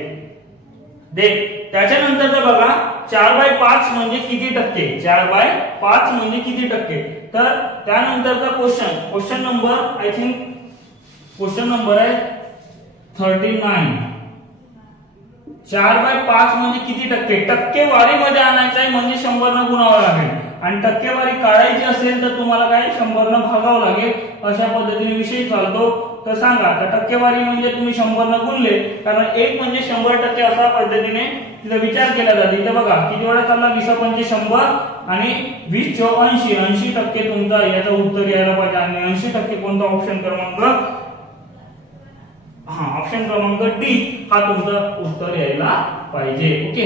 त्याच्यानंतर बघा 4/5 म्हणजे किती टक्के? 4/5 म्हणजे किती टक्के? तर त्यानंतरचा question number I think question number आहे 39. 4/5 म्हणजे किती टक्के? टक्केवारी मध्ये आणायचं आहे म्हणजे 100 न गुणावं लागेल, आणि टक्केवारी काढायची असेल तर तुम्हाला काय 100 न भागावं लागेल. अशा पद्धतीने विषय चालतो. तर सांगा, तर टक्केवारी म्हणजे तुम्ही 100 न गुणले, कारण 1 म्हणजे 100% अशा पद्धतीने तिचा विचार केला जातो. इथे बघा किती वेळा चालला? 20 × 100 आणि 20 × 80. 80% तुमचा याचं उत्तर यायला पाहिजे. आणि 80% कोणता? ऑप्शन क्रमांक ऑप्शन क्रमांक डी हा तुमचा उत्तर यायला पाहिजे. ओके.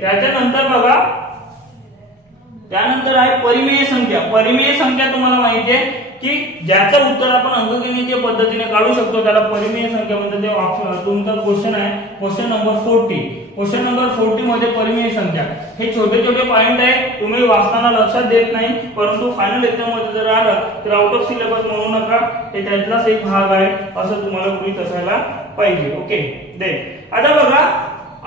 त्याच्यानंतर बघा, त्यानंतर आहे परिमेय संख्या. परिमेय संख्या तुम्हाला माहिती आहे की ज्याचं उत्तर आपण अंकगणितीय पद्धतीने काढू शकतो त्याला परिमेय संख्या म्हणतात. ते तुमचा क्वेश्चन आहे क्वेश्चन नंबर 40. क्वेश्चन नंबर 40 मध्ये परिमेय संख्या हे छोटे छोटे पॉइंट आहे, तुम्ही वाचताना लक्षात देत नाही, परंतु फायनल एक्झाम मध्ये जर आलं तर आउट ऑफ सिलेबस म्हणू नका, हे त्यातलाच एक भाग आहे असं तुम्हाला गृहीत असायला पाहिजे. ओके. आता बघा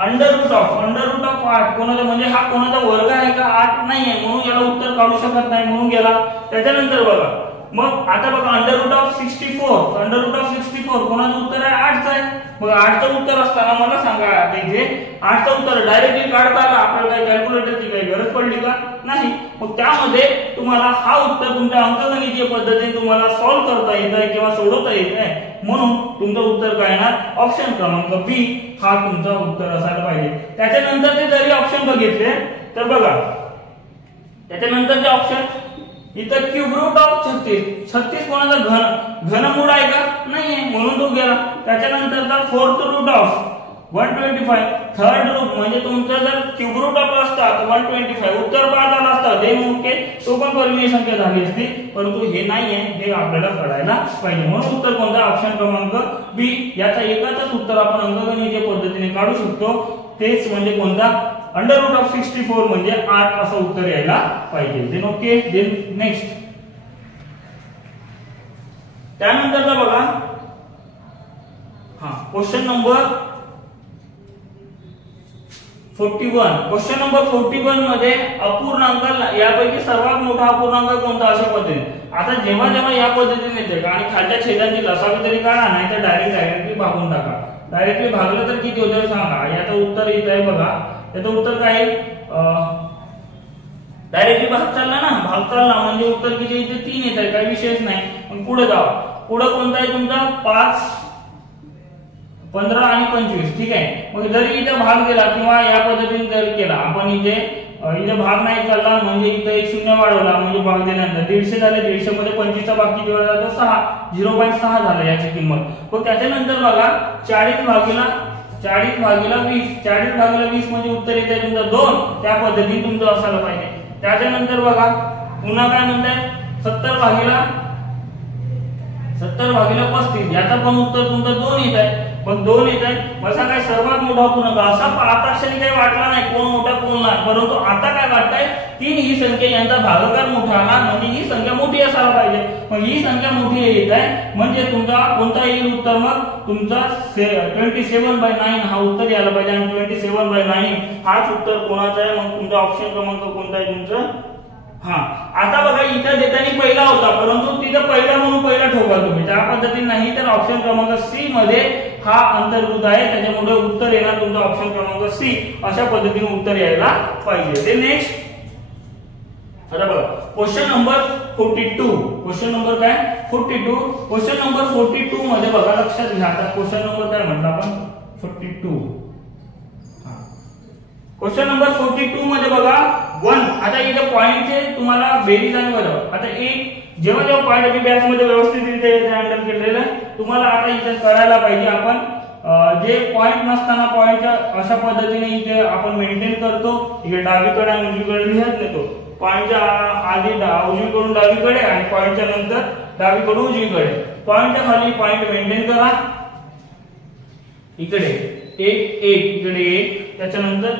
अंडर रूट ऑफ 8 कोणाचा म्हणजे हा कोणाचा वर्ग आहे का? 8 नाहीये, म्हणून याला उत्तर काढू शकत नाही, म्हणून गेला. त्याच्यानंतर बघा मग आता बघा अंडर रूट ऑफ 64 कोणाचं उत्तर आहे? 8चं आहे. मग 8चं उत्तर असताना मला सांगा इथे 8चं उत्तर डायरेक्टली काढता आला आपल्याला? काही कॅल्क्युलेटरची काही गरज पडली का? नाही. मग त्यामध्ये तुम्हाला हा उत्तर तुमच्या अंकगणितीय पद्धतीने तुम्हाला सॉल्व्ह करता येत आहे किंवा सोडवता येत आहे, म्हणून तुमचं उत्तर काय येणार? ऑप्शन क्रमांक बी हा तुमचा उत्तर असायला पाहिजे. त्याच्यानंतर ते जरी ऑप्शन बघितले तर बघा त्याच्यानंतरचे ऑप्शन इथं क्यूब रूट ऑफ 36 कोणाचा घनमूळ आहे का? नाहीये, म्हणून तो गेला. त्याच्यानंतरचा fourth root of 125 third root म्हणजे तुमचा जर क्यूब रूट ऑफ असता तर 125 उत्तर 5 आला असता, देन ओके तो पण परिमेय संख्या झाली असती, परंतु हे नाहीये, हे आपल्याला कळायला पाहिजे. म्हणून उत्तर कोणता? ऑप्शन क्रमांक बी. याचा एकाच उत्तर आपण अंकगणितीय पद्धतीने काढू शकतो, तेच म्हणजे कोणता? अंडर रूट ऑफ 64 म्हणजे 8 असं उत्तर यायला पाहिजे. Then okay. देन नेक्स्ट त्यानंतरचा बघा क्वेश्चन नंबर 41. क्वेश्चन नंबर 41 मध्ये अपूर्णांक यापैकी सर्वात मोठा अपूर्णांक कोणता? अशा पद्धतीने. आता जेव्हा जेव्हा या पद्धतीने येते आणि खालच्या छेदाची लसावी तरी काढा, नाही तर डायरेक्टली भागून टाका. डायरेक्टली भागलं तर किती होतं सांगा? याचं उत्तर इथं आहे बघा. याचं उत्तर काय? डायरेक्टली भाग चालला ना, भाग चालला म्हणजे उत्तर किती? इथे 3 येत आहे, काही विषयच नाही. मग पुढे जावा. पुढे कोणता आहे तुमचा? 5, 15 आणि 25. ठीक आहे. मग जरी इथे भाग दिला किंवा या पद्धतीने जर केला आपण, इथे भाग नाही चालला म्हणजे इथे एक शून्य वाढवला म्हणजे भाग दिल्यानंतर 150 झाले. 150 मध्ये 25चा भाग किती वेळा जातो? 6. 0.6 झाला याची किंमत. मग त्याच्यानंतर बघा 40 भागीला 20 म्हणजे उत्तर येते तुमचं 2. त्या पद्धतीने तुमचं असायला पाहिजे. त्याच्यानंतर बघा पुन्हा काय म्हणताय? 70 भागीला 35 याचा पण उत्तर तुमचं 2 येत आहे. मग 2 येत आहे. मला काय सर्वात मोठा पूर्णांक असा पाहता क्षणी काही वाटला नाही कोण मोठा कोण लहान, परंतु आता काय वाटतंय 3 ही संख्या यांचा भागाकार मोठा हा म्हणजे ही संख्या मोठी असायला पाहिजे. मग ही संख्या मोठी येत आहे म्हणजे तुमचा कोणता येईल उत्तर, मग तुमचा 27/9 हा उत्तर यायला पाहिजे आणि 27/9 हाच उत्तर कोणाचा आहे. मग तुमचा ऑप्शन क्रमांक कोणता आहे तुमचा? हा आता बघा इथं देताना पहिला होता परंतु तिथं पहिला म्हणून पहिला ठेवा तुम्ही त्या पद्धतीने नाही तर ऑप्शन क्रमांक सी मध्ये हा अंतर्भूत आहे त्याच्यामुळे उत्तर येणार तुमचा ऑप्शन क्रमांक सी अशा पद्धतीने उत्तर यायला पाहिजे. ते नेक्स्ट आता बघा क्वेश्चन नंबर 42. क्वेश्चन नंबर काय 42. क्वेश्चन नंबर 42 मध्ये बघा लक्षात घ्या. आता क्वेश्चन नंबर काय म्हटलं आपण 42. क्वेश्चन नंबर 42 मध्ये बघा 1. आता इथे पॉइंटचे तुम्हाला बेरीज आणि वजाबाकी. आता एक जेव्हा पॉइंट मी बॅच मध्ये व्यवस्थितरित्या हँडल केलेलं तुम्हाला आता इथे करायला पाहिजे. आपण जे पॉइंट नसताना पॉइंटच्या अशा पद्धतीने इथे आपण मेंटेन करतो. इकडे डावीकडे आणि उजवीकडे लिहत नेतो. पॉइंटच्या आधी उजवीकडून डावीकडे आणि पॉइंटच्या नंतर डावीकडून उजवीकडे. पॉइंटच्या खाली पॉइंट मेंटेन करा. इकडे 1 1 इकडे 1 त्याच्यानंतर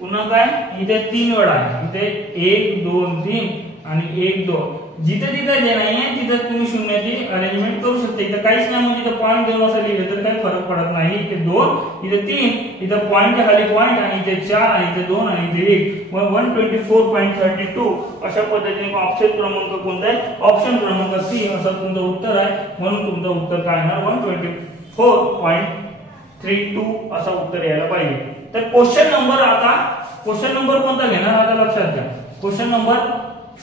पुन्हा काय इथे 3 वेळा आहे. इथे 1 2 3 आणि 1 2 जिथे जिथे जे नाहीये तिथे तुम्ही शून्याची अरेंजमेंट करू शकता. इथे काहीच नाही म्हणजे इथे पॉइंट देऊन असं लिहिलं तर काही फरक पडत नाही. इथे 2 इथे 3 इथे पॉइंटच्या खाली पॉइंट आणि इथे 4 आणि इथे 2 आणि इथे 1 मग 124.32 अशा पद्धतीने ऑप्शन क्रमांक कोणता आहे? ऑप्शन क्रमांक सी असं तुमचं उत्तर आहे. म्हणून तुमचं उत्तर काय येणार 124.32 असं उत्तर यायला पाहिजे. तर क्वेश्चन नंबर आता क्वेश्चन नंबर कोणता घेणार आता लक्षात घ्या. क्वेश्चन नंबर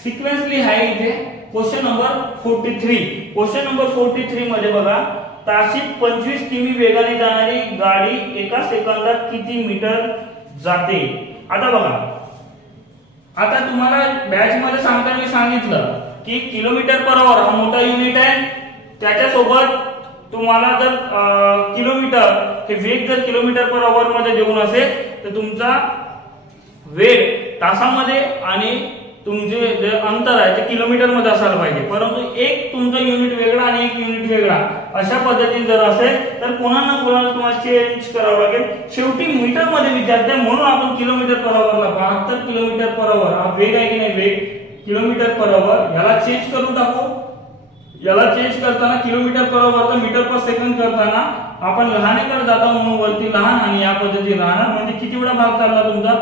सिक्वेन्सली आहे इथे. Question number 43. क्वेश्चन नंबर 43 मध्ये बघा ताशी 25 किमी वेगाने जाणारी गाडी एका सेकंदात किती मीटर जाते. आता बघा आता तुम्हाला बॅच मध्ये सांगताना मी सांगितलं की किलोमीटर पर आवर हा मोठा युनिट आहे. त्याच्यासोबत तुम्हाला जर किलोमीटर हे वेग जर किलोमीटर पर आवर मध्ये देऊन असेल तर तुमचा वेग तासामध्ये आणि तुमचे जे अंतर आहे ते किलोमीटर मध्ये असायला पाहिजे. परंतु एक तुमचा युनिट वेगळा आणि एक युनिट वेगळा अशा पद्धतीने जर असेल तर कोणाला कोणाला तुम्हाला चेंज करावं लागेल. शेवटी मीटर मध्ये विचारते म्हणून आपण किलोमीटर पर आवरला 72 किलोमीटर पर आवर हा वेग आहे की नाही वेग किलोमीटर पर आवर याला चेंज करून टाकू. याला चेंज करताना kilometre per hour metre per second करताना आपण लहानेकडे जातो म्हणून वरती लहान आणि या पद्धतीने राहणार म्हणजे किती वेळा भाग चालला तुमचा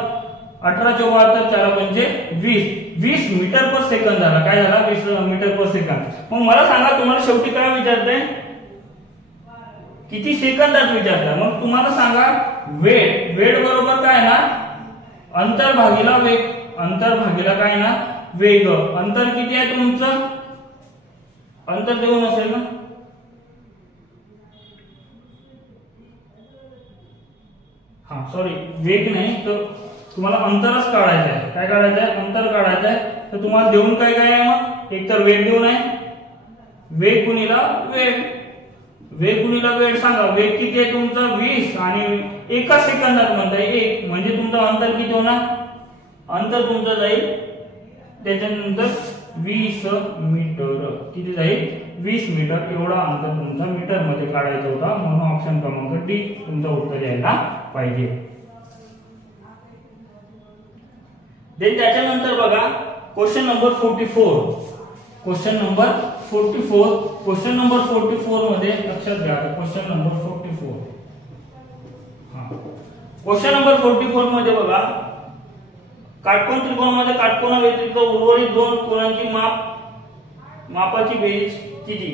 18 74 4 5 20 मीटर पर सेकंद झाला. काय झाला 20 मीटर पर सेकंद. मग मला सांगा तुम्हाला शेवटी काय विचारते किती सेकंदात विचारता. मग तुम्हाला सांगा वेळ वेळ बरोबर काय ना अंतर भागीला वेग. अंतर भागीला काय ना वेग. अंतर किती आहे तुमचं अंतर देऊन असेल ना हा सॉरी वेग नाही तर तुम्हाला अंतरच काढायचं आहे. काय काढायचं आहे अंतर काढायचं आहे. तर तुम्हाला देऊन काय काय आहे मग एक तर वेग देऊन आहे वेग गुणिला वेग. वेग गुणिला वेग सांगा वेग किती आहे तुमचा 20 आणि एका सेकंदात म्हणताय 1 म्हणजे तुमचं अंतर किती होणार अंतर तुमचं जाईल त्याच्यानंतर 20 मीटर. किती जाईल 20 मीटर एवढा अंतर तुमचा मीटर मध्ये काढायचा होता. म्हणून ऑप्शन क्रमांक डी तुमचं उत्तर यायला पाहिजे. त्याच्यानंतर बघा question number 44. Question number 44. Question number 44 मध्ये लक्षात घ्या. क्वेश्चन नंबर 44 क्वेश्चन नंबर 44 मध्ये बघा काटकोन त्रिकोणामध्ये काटकोना व्यतिरिक्त उर्वरित दोन कोनांची मापाची बेरीज किती.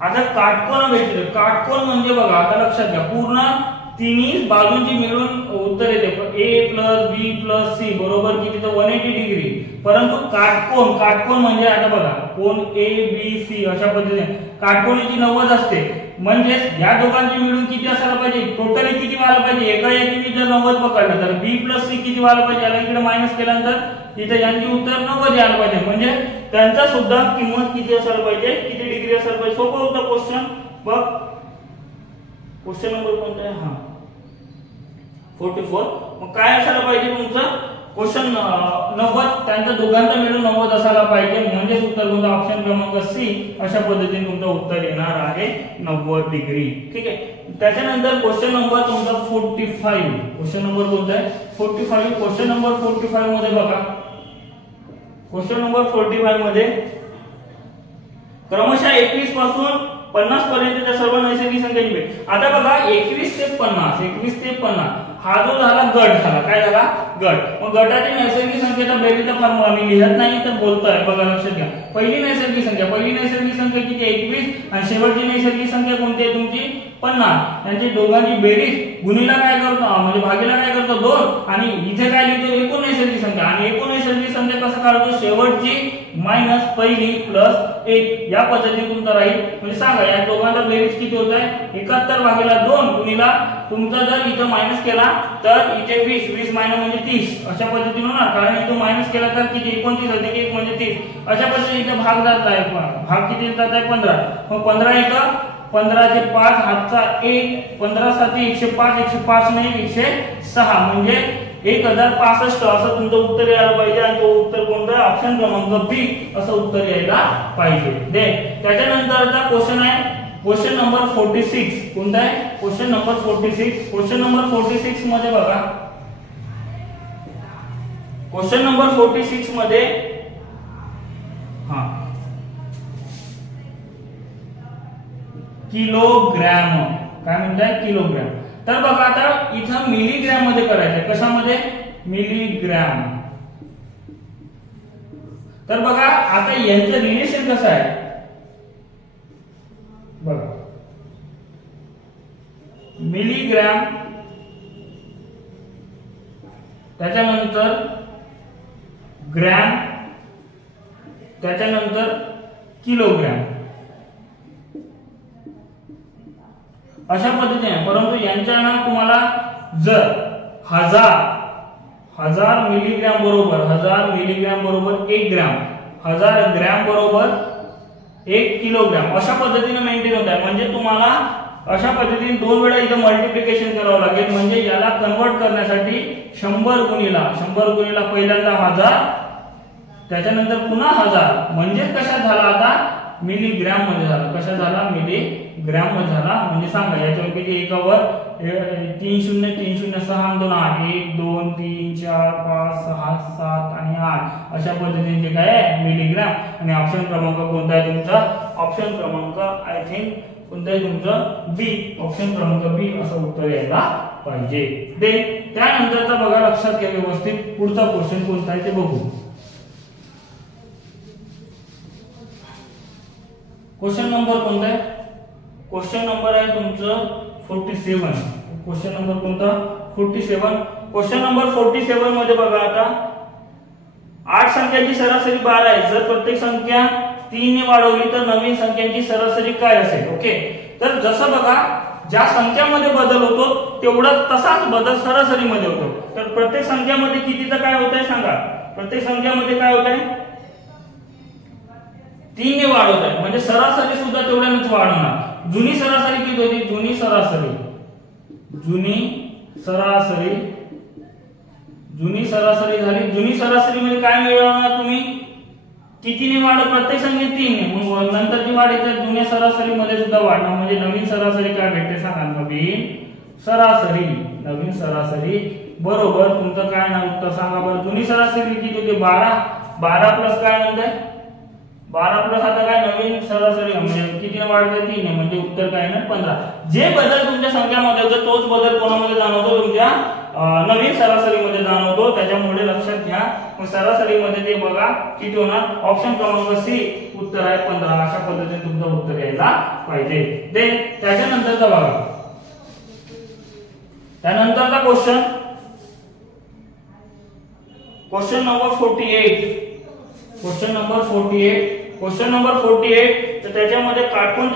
आता काटकोना व्यतिरिक्त काटकोन म्हणजे बघा आता लक्षात घ्या पूर्ण तिन्ही बाजूंची मिळून उत्तर येते ए प्लस बी प्लस सी बरोबर किती तर 180 डिग्री. परंतु काटकोन काटकोन म्हणजे आता बघा कोन ए बी सी अशा पद्धतीने काटकोनाची 90 असते. म्हणजे या दोघांची मिळून किती असायला पाहिजे टोटली किती व्हायला पाहिजे एका एकीने जर 90 पकडलं तर बी प्लस सी किती व्हायला पाहिजे याला इकडे मायनस केल्यानंतर इथे यांची उत्तर 90 यायला पाहिजे. म्हणजे त्यांचा सुद्धा किंमत किती असायला पाहिजे किती डिग्री असायला पाहिजे. सोपं होतं क्वेश्चन. बघ क्वेश्चन नंबर कोणता आहे 44. मग काय असायला पाहिजे तुमचं क्वेश्चन 90 त्यांच्या दोघांचा मिळून 90 असायला पाहिजे, म्हणजे उत्तर कोणतं ऑप्शन क्रमांक सी अशा पद्धतीने तुमचं उत्तर येणार आहे 90 डिग्री. ठीक आहे. त्याच्यानंतर क्वेश्चन नंबर तुमचा 45. क्वेश्चन नंबर कोणता आहे 45. क्वेश्चन नंबर 45 मध्ये बघा, क्वेश्चन नंबर 45 मध्ये क्रमशः 21 पासून 50 पर्यंतच्या सर्व नैसर्गिक संख्यांची बेरीज. आता बघा 21 ते 50 हा जो झाला गट झाला, काय झाला गट. मग गटातील नैसर्गिक संख्येचा बेरीजचा फॉर्म्युला मी लिहित नाही तर बोलतोय, बघा लक्षात घ्या. पहिली नैसर्गिक संख्या किती 21 आणि शेवटची नैसर्गिक संख्या कोणती आहे तुमची 50. यांची दोघांची बेरीज गुणीला काय करतो म्हणजे भागीला काय करतो 2 आणि इथे काय लिहितो एकूण नैसर्गिक संख्या. आणि एकूण नैसर्गिक संख्या कसं काढतो शेवटची मायनस पहिली प्लस 1 या पद्धतीने तुमचा राहील. म्हणजे सांगा या दोघांचा बेरीज किती होत आहे 71 भागीला 2 गुणीला तुमचा जर इथं मायनस केला तर इथे 20 मायनस म्हणजे 30 अशा पद्धतीने होणार. कारण इथं मायनस केला तर किती 29 होते की 1 म्हणजे 30 अशा पद्धतीने इथे भाग जात आहे. भाग किती जात आहे 15. मग 15 इथं 15 चे 5 हातचा 1 15 7 105 नाही 106 म्हणजे 1065 असं तुमचं उत्तर यायला पाहिजे. आणि तो उत्तर कोणता आहे ऑप्शन क्रमांक बी असं उत्तर यायला पाहिजे. दे त्याच्यानंतरचा क्वेश्चन आहे क्वेश्चन नंबर 46. कोणता आहे क्वेश्चन नंबर 46. क्वेश्चन नंबर 46 मध्ये बघा, क्वेश्चन नंबर 46 मध्ये किलोग्रॅम काय म्हणताय किलोग्रॅम. तर बघा आता इथं मिलीग्रॅम मध्ये करायचंय. कशामध्ये मिलीग्रॅम. तर बघा आता यांचं रिलेशन कसं आहे बघा. मिलीग्रॅम त्याच्यानंतर ग्रॅम त्याच्यानंतर किलोग्रॅम अशा पद्धतीने. परंतु यांच्या ना तुम्हाला जर 1000 मिलीग्रॅम बरोबर 1 ग्रॅम 1000 ग्रॅम बरोबर 1 किलोग्रॅम अशा पद्धतीने मेंटेन होत आहे. म्हणजे तुम्हाला अशा पद्धतीने 2 वेळा इथं मल्टिप्लिकेशन करावं लागेल. म्हणजे याला कन्वर्ट करण्यासाठी 100 गुणीला पहिल्यांदा 1000 त्याच्यानंतर पुन्हा 1000 म्हणजे कशात झाला आता मिलीग्रॅम मध्ये झाला. कशा झाला मिलीग्रॅम मध्ये झाला. म्हणजे सांगा याच्यावर किती एकावर 3 0 3 0 6 2 8 1 2 3 4 5 6 7 आणि 8 अशा पद्धतीने काय आहे मिलीग्रॅम. आणि ऑप्शन क्रमांक कोणता आहे तुमचा ऑप्शन क्रमांक आय थिंक कोणता आहे तुमचं बी. ऑप्शन क्रमांक बी असं उत्तर यायला पाहिजे. देन त्यानंतरचा बघा लक्षात घ्या व्यवस्थित पुढचा क्वेश्चन कोणता आहे ते बघू. क्वेश्चन नंबर कोणता आहे क्वेश्चन नंबर आहे तुमचं 47. क्वेश्चन नंबर कोणता 47. क्वेश्चन नंबर 47 मध्ये बघा आता 8 संख्यांची सरासरी 12 आहे. जर प्रत्येक संख्या 3 ने वाढवली तर नवीन संख्यांची सरासरी काय असेल. ओके. तर जसं बघा ज्या संख्यामध्ये बदल होतो तेवढा तसाच बदल सरासरीमध्ये होतो. तर प्रत्येक संख्यामध्ये कितीचा काय होत आहे सांगा. प्रत्येक संख्यामध्ये काय होत आहे 3 ने वाढवत आहे. म्हणजे सरासरी सुद्धा तेवढ्यानेच वाढवणार. जुनी सरासरी किती होती जुनी सरासरी झाली. जुनी सरासरी मध्ये काय मिळवणार तुम्ही कितीने वाढ प्रत्येक संख्येत 3 ने. मग नंतरची वाढ येते जुन्या सरासरी मध्ये सुद्धा वाढणार. म्हणजे नवीन सरासरी काय भेटते सांगा. नवीन सरासरी बरोबर तुमचं काय नाव उत्तर सांगा बरं. जुनी सरासरी किती होती 12 प्लस काय नंतर 12 प्लस आता काय नवीन सरासरी म्हणजे कितीने वाढते 3 ने. म्हणजे उत्तर काय ना 15. जे बदल तुमच्या संख्यामध्ये होतो तोच बदल कोणामध्ये जाणवतो तुमच्या नवीन सरासरीमध्ये जाणवतो. त्याच्यामुळे लक्षात घ्या. मग सरासरीमध्ये ते बघा किती होणार ऑप्शन क्रमांक सी उत्तर आहे 15. अशा पद्धतीने तुमचं उत्तर यायला पाहिजे. देन त्याच्यानंतरचा बघा त्यानंतरचा क्वेश्चन नंबर 48. क्वेश्चन नंबर 48 तर त्याच्यामध्ये काटकोन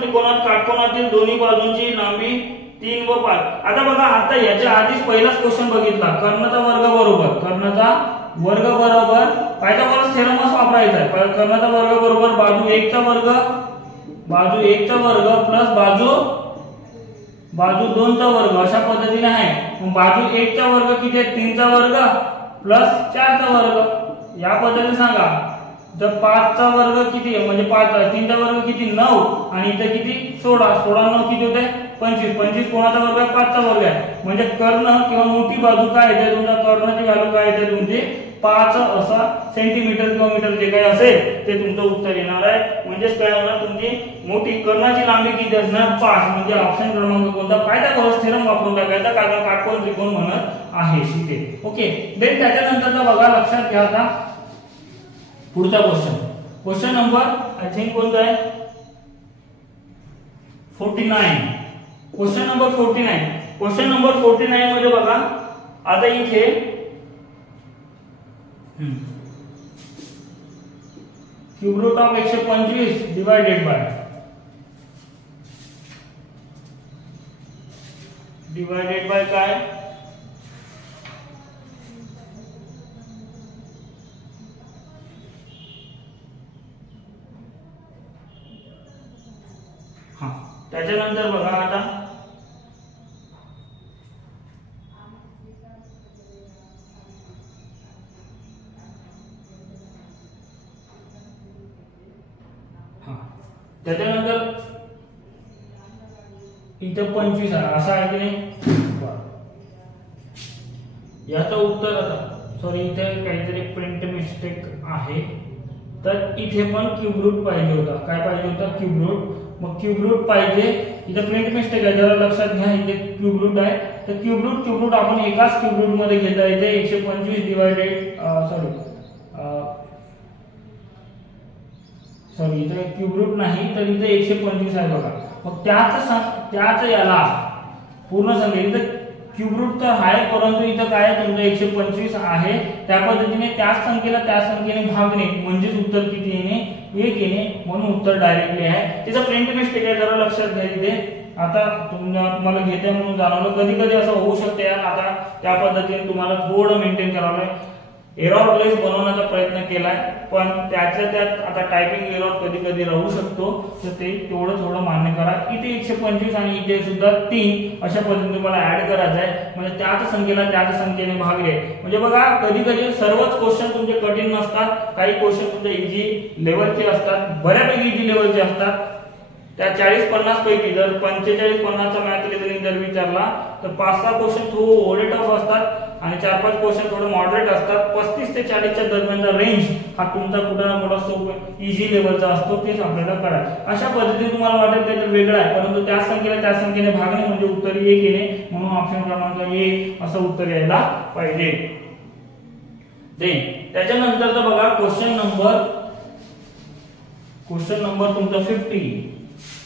काटकोनातील दोन्ही बाजूंची लांबी 3 व 5. आता बघा आता याच्या आधीच पहिलाच क्वेश्चन बघितला. कर्णचा वर्ग बरोबर पायथागोरस थेरमच वापरायचा आहे. कर्णचा वर्ग बरोबर बाजू 1 चा वर्ग प्लस बाजू 2 चा वर्ग अशा पद्धतीने आहे. मग बाजू 1 चा वर्ग किती आहे 3 चा वर्ग प्लस 4 चा वर्ग। या पद्धतीने सांगा जर 5 चा वर्ग किती आहे म्हणजे 5 3 चा वर्ग किती 9 आणि इथे किती 16 16 9 किती होते 25 25 कोणाचा वर्ग आहे 5 चा वर्ग आहे म्हणजे कर्ण किंवा मोठी बाजू काय येते तुमचा कर्णाची व्हॅल्यू काय येते तुमची 5 असा सेंटीमीटर किंवा मीटर जे काही असेल ते तुमचं उत्तर येणार आहे। म्हणजे काय होणार तुमची मोठी कर्णाची लांबी किती असणार 5 म्हणजे ऑप्शन क्रमांक कोणता पायथागोरस थेरम वापरून टाकायचा कारण काटकोन त्रिकोण म्हणत आहे इथे। ओके देन त्याच्यानंतरचा बघा लक्षात घ्या आता पुढचा क्वेश्चन नंबर आय थिंक कोणता आहे 49 क्वेश्चन नंबर 49 क्वेश्चन नंबर 49 मध्ये बघा आता इथे cube root of 125 divided by काय त्याच्यानंतर बघा आता त्याच्यानंतर इथं 25 आहे असं आहे की नाही याचं उत्तर आता सॉरी इथे काहीतरी प्रिंट मिस्टेक आहे तर इथे पण क्यूब रूट पाहिजे होता काय पाहिजे होता क्यूब रूट मग क्यूब रूट पाहिजे इथे प्रिंट मिस्टेक आहे जरा लक्षात घ्या इथे क्यूब रूट आहे तर क्यूब रूट आपण एकाच क्यूब रूट मध्ये घेतला इथे 125 डिवाइडेड सॉरी इथे क्यूब रूट नाही तर इथे 125 आहे बघा मग त्याच याला पूर्ण संख्या इथे क्यूब रूट तर आहे परंतु इथं काय तुमचं 125 आहे त्या पद्धतीने त्याच संख्येला त्या संख्येने भागणे म्हणजे उत्तर किती येणे 1 येणे म्हणून उत्तर डायरेक्टली आहे। तिचा प्रिंट मिस्टेक आहे जरा लक्षात घ्या इथे आता तुम्हाला घेते म्हणून जाणवलं कधी कधी असं होऊ शकते आता त्या पद्धतीने तुम्हाला थोडं मेंटेन करावं लागेल एररलेस बनवण्याचा प्रयत्न केलाय पण त्यातल्या त्यात आता टायपिंग एरर कधी कधी राहू शकतो तर ते तेवढं थोडं मान्य करा। इथे 125 आणि इथे सुद्धा 3 अशा पद्धतीने तुम्हाला ऍड करायचं आहे म्हणजे त्याच संख्येला त्याच संख्येने भागले म्हणजे बघा कधी कधी सर्वच क्वेश्चन तुमचे कठीण नसतात काही क्वेश्चन तुमचे इझी लेवलचे असतात बऱ्यापैकी इझी लेवलचे असतात त्या 40-50 पैकी जर 45-50 चा मॅथ रिझनिंग जर विचारला तर 5-6 क्वेश्चन थोडे टफ असतात आणि 4-5 क्वेश्चन थोडे मॉडरेट असतात 35 ते 40 च्या दरम्यानचा रेंज हा तुमचा कुठे ना कुठे इझी लेवलचा असतो तेच आपल्याला कळायचं। अशा पद्धतीने तुम्हाला वाटेल ते तर वेगळं आहे परंतु त्या संख्येला त्या संख्येने भागणे म्हणजे उत्तर 1 येणे म्हणून ऑप्शन क्रमांक 1 असं उत्तर यायला पाहिजे। देन त्याच्यानंतरचा बघा क्वेश्चन नंबर तुमचा 50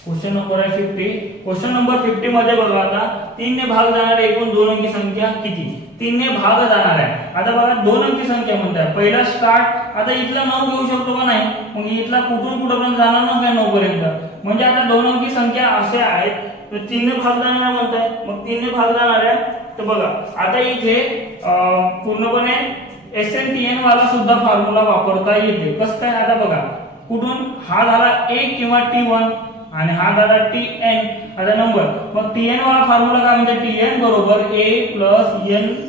क्वेश्चन नंबर आहे 50 क्वेश्चन नंबर 50 मध्ये बघा आता 3 ने भाग जाणारे एकूण 2 अंकी संख्या किती 3 ने भाग जाणार आहे आता बघा 2 अंकी संख्या म्हणतात पहिला स्टार्ट आता इथला 9 घेऊ शकतो का नाही मग इथला कुठून कुठपर्यंत जाणार ना काय 9 पर्यंत म्हणजे आता 2 अंकी संख्या असे आहेत तर 3 ने भाग जाणार म्हणताय मग 3 ने भाग जाणार आहे तर बघा आता इथे पूर्णपणे SNTN वाला सुद्धा फॉर्म्युला वापरता येते कसं काय आता बघा कुठून हा झाला 1 किंवा T1 आणि हा झाला TN आता नंबर मग TN वाला फॉर्म्युला काय म्हणजे TN बरोबर A + N -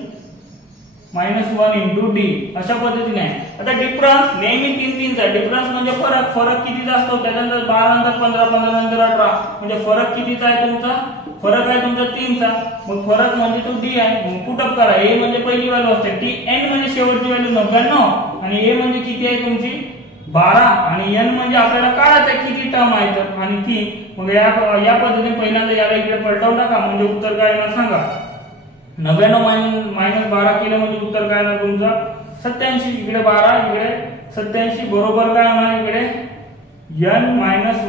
1 * D अशा पद्धतीने आहे। आता डिफरन्स नेहमी 3 चा डिफरन्स म्हणजे फरक कितीचा असतो त्याच्यानंतर 12 नंतर 15 15 नंतर 18 म्हणजे फरक कितीचा आहे तुमचा फरक आहे तुमचा 3 चा मग फरक म्हणजे तो D आहे मग पुट अप करा A म्हणजे पहिली व्हॅल्यू असते TN म्हणजे शेवटची व्हॅल्यू 99 आणि A म्हणजे किती आहे तुमची 12 आणि N म्हणजे आपल्याला कळायचं आहे किती टर्म आहे तर आणि 3 मग या पद्धतीने पहिल्यांदा याला इकडे पलटवून टाका म्हणजे उत्तर काय येणार सांगा 99 - 12 केलं म्हणजे उत्तर काय येणार तुमचा 87 इकडे 12 इकडे 87 बरोबर काय होणार इकडे N - 1 *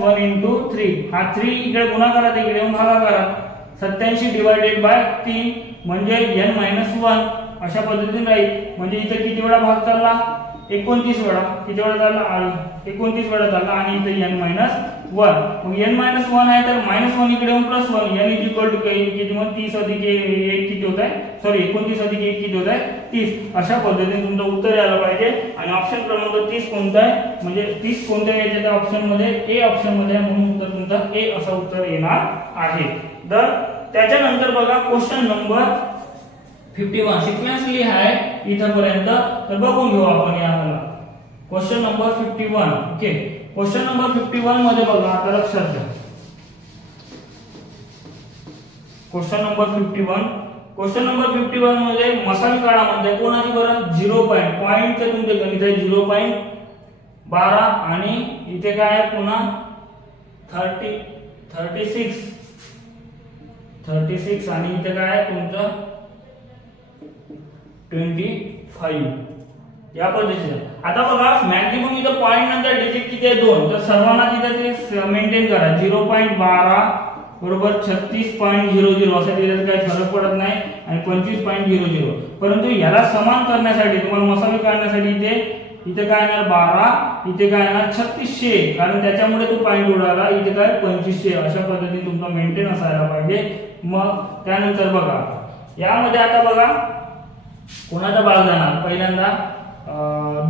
3 हा 3 इकडे गुणाकारात इकडे येऊन भागाकारात 87 डिवाइडेड बाय 3 म्हणजे N - 1 अशा पद्धतीने राहील म्हणजे इथे किती वेळा भाग चालला 29 वेळा किती वेळा झाला 29 वेळा झाला आणि इथे N - 1 मग N - 1 आहे तर -1 इकडे येऊन +1 N = किती मग 30 + 1 किती होत आहे सॉरी 29 + 1 किती होत आहे 30 अशा पद्धतीने तुमचं उत्तर यायला पाहिजे आणि ऑप्शन क्रमांक 30 कोणता आहे म्हणजे 30 कोणत्या याच्या त्या ऑप्शन मध्ये A ऑप्शन मध्ये म्हणून उत्तर तुमचा A असं उत्तर येणार आहे। तर त्याच्यानंतर बघा क्वेश्चन नंबर 51 सिक्वेन्सली आहे इथपर्यंत. तर बघून घेऊ आपण याला question number 51. Okay, question number 51 मध्ये बघा, आता लक्षात घ्या. क्वेश्चन नंबर 51 मध्ये मसावी काळामध्ये कोणाची बरं 0 पॉइंट ते तुमचे गणित आहे 0.12 आणि इथे काय आहे पुन्हा 36 आणि इथे काय आहे तुमचं 25 या पद्धतीने. आता बघा मॅक्झिमम इथं पॉइंट नंतर डिजिट किती आहे 2, तर सर्वांना तिथे ते मेंटेन करा. 0.12 बरोबर 36.00 असं दिलं काही फरक पडत नाही आणि 25.00. परंतु याला समान करण्यासाठी तुम्हाला मसावी काढण्यासाठी इथे काय येणार 12, इथे काय येणार 3600, कारण त्याच्यामुळे तो पॉइंट उडाला. इथे काय 2500. अशा पद्धतीने तुमचा मेंटेन असायला पाहिजे. मग त्यानंतर बघा यामध्ये आता बघा कोणाचा भाग जाणार. पहिल्यांदा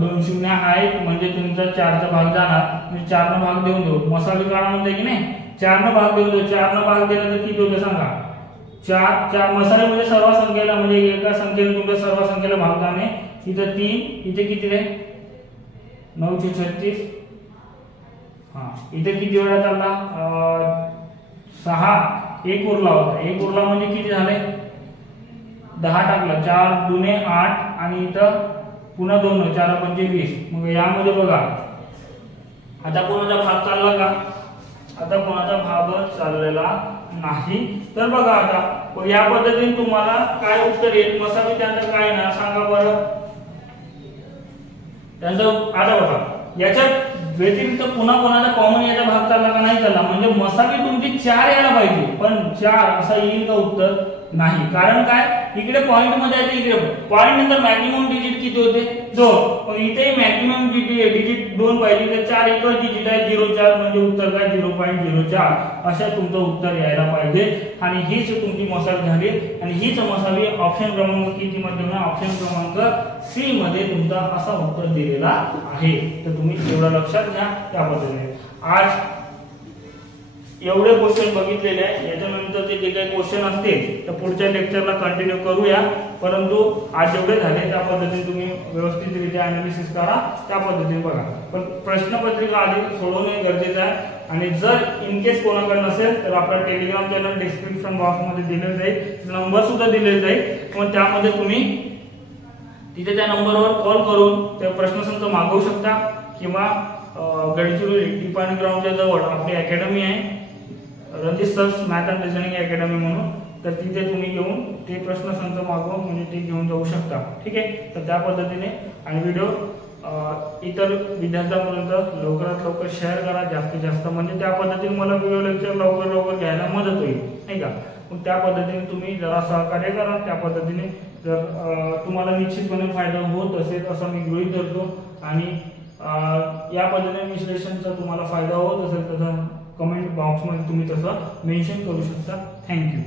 2 शून्य आहेत म्हणजे तुमचा 4चा भाग जाणार. म्हणजे 4 भाग देऊन देऊ. मसावी काळामध्ये की नाही 4 भाग देऊन देऊ. 4 भाग दिला तर किती होतं सांगा. 4 मसाले म्हणजे सर्व संख्येला म्हणजे एका संख्येने तुमच्या सर्व संख्येला भाग जाणे. इथं 3, इथे किती रे 936. इथे किती वेळा चालला 6. 1 उरला होता. 1 उरला म्हणजे किती झाले 10 टाकला. 4 दुने 8 आणि इथं पुन्हा 2 4 पंचे 20. मग यामध्ये बघा आता कोणाचा भाग चालला का. आता कोणाचा भाग चाललेला नाही. तर बघा आता या पद्धतीने तुम्हाला काय उत्तर येईल. मसावी त्यांचं काय ना सांगा बरं. त्यांचं आता बघा याच्यात व्यतिरिक्त पुन्हा कोणाचा कॉमन याचा भाग चालला का नाही चालला. म्हणजे मसावी तुमची 4 यायला पाहिजे पण 4 असा येईल का उत्तर नाही. कारण काय इकडे पॉइंट मध्ये आहे इकडे पॉइंट नंतर मॅक्सिमम डिजिट किती होते 2. पण इथे मॅक्सिमम डिजिट 2 पाहिजे. तर 4 एकच डिजिट आहे 0.4 म्हणजे उत्तर काय 0.04. अशा तुमचं उत्तर यायला पाहिजे. आणि हीच तुमची मसावी झाली. आणि हीच मसावी ऑप्शन क्रमांक किती मध्ये ऑप्शन क्रमांक सी मध्ये तुमचा असा उत्तर दिलेला आहे. तर तुम्ही तेवढं लक्षात घ्या. त्या पद्धतीने आज एवढे क्वेश्चन बघितलेले आहे. याच्यानंतर जे काही क्वेश्चन असतील तर पुढच्या लेक्चरला कंटिन्यू करूया. परंतु आज जेवढे झाले त्या पद्धतीने तुम्ही व्यवस्थितरित्या अनालिसिस करा. त्या पद्धतीने बघा. पण प्रश्नपत्रिका आधी सोडवणे गरजेचं आहे. आणि जर इन केस कोणाकडे नसेल तर आपला टेलिग्राम चॅनल डिस्क्रिप्शन बॉक्स मध्ये दिलेला जाईल. नंबर सुद्धा दिलेला जाईल. पण त्यामध्ये तुम्ही तिथे त्या नंबरवर कॉल करून त्या प्रश्नसंच मागवू शकता. किंवा गडचिरोली टिपाणी ग्राउंडच्या जवळ आपली अकॅडमी आहे रणजित सर्स मॅथ अँड रिझनिंग अकॅडमी म्हणून. तर तिथे तुम्ही येऊन ते प्रश्नसंच मागवून म्हणजे ते घेऊन जाऊ शकता. ठीक आहे. तर त्या पद्धतीने आणि व्हिडिओ इतर विद्यार्थ्यांपर्यंत लवकरात लवकर शेअर करा जास्तीत जास्त. म्हणजे त्या पद्धतीने मला व्हिडिओ लेक्चर लवकर घ्यायला मदत होईल नाही का. मग त्या पद्धतीने तुम्ही जरा सहकार्य करा. त्या पद्धतीने जर तुम्हाला निश्चितपणे फायदा होत असेल असं मी गृहीत धरतो. आणि या पद्धतीने विश्लेषणचा तुम्हाला फायदा होत असेल तर कमेंट बॉक्समध्ये तुम्ही तसं मेन्शन करू शकता. थँक्यू.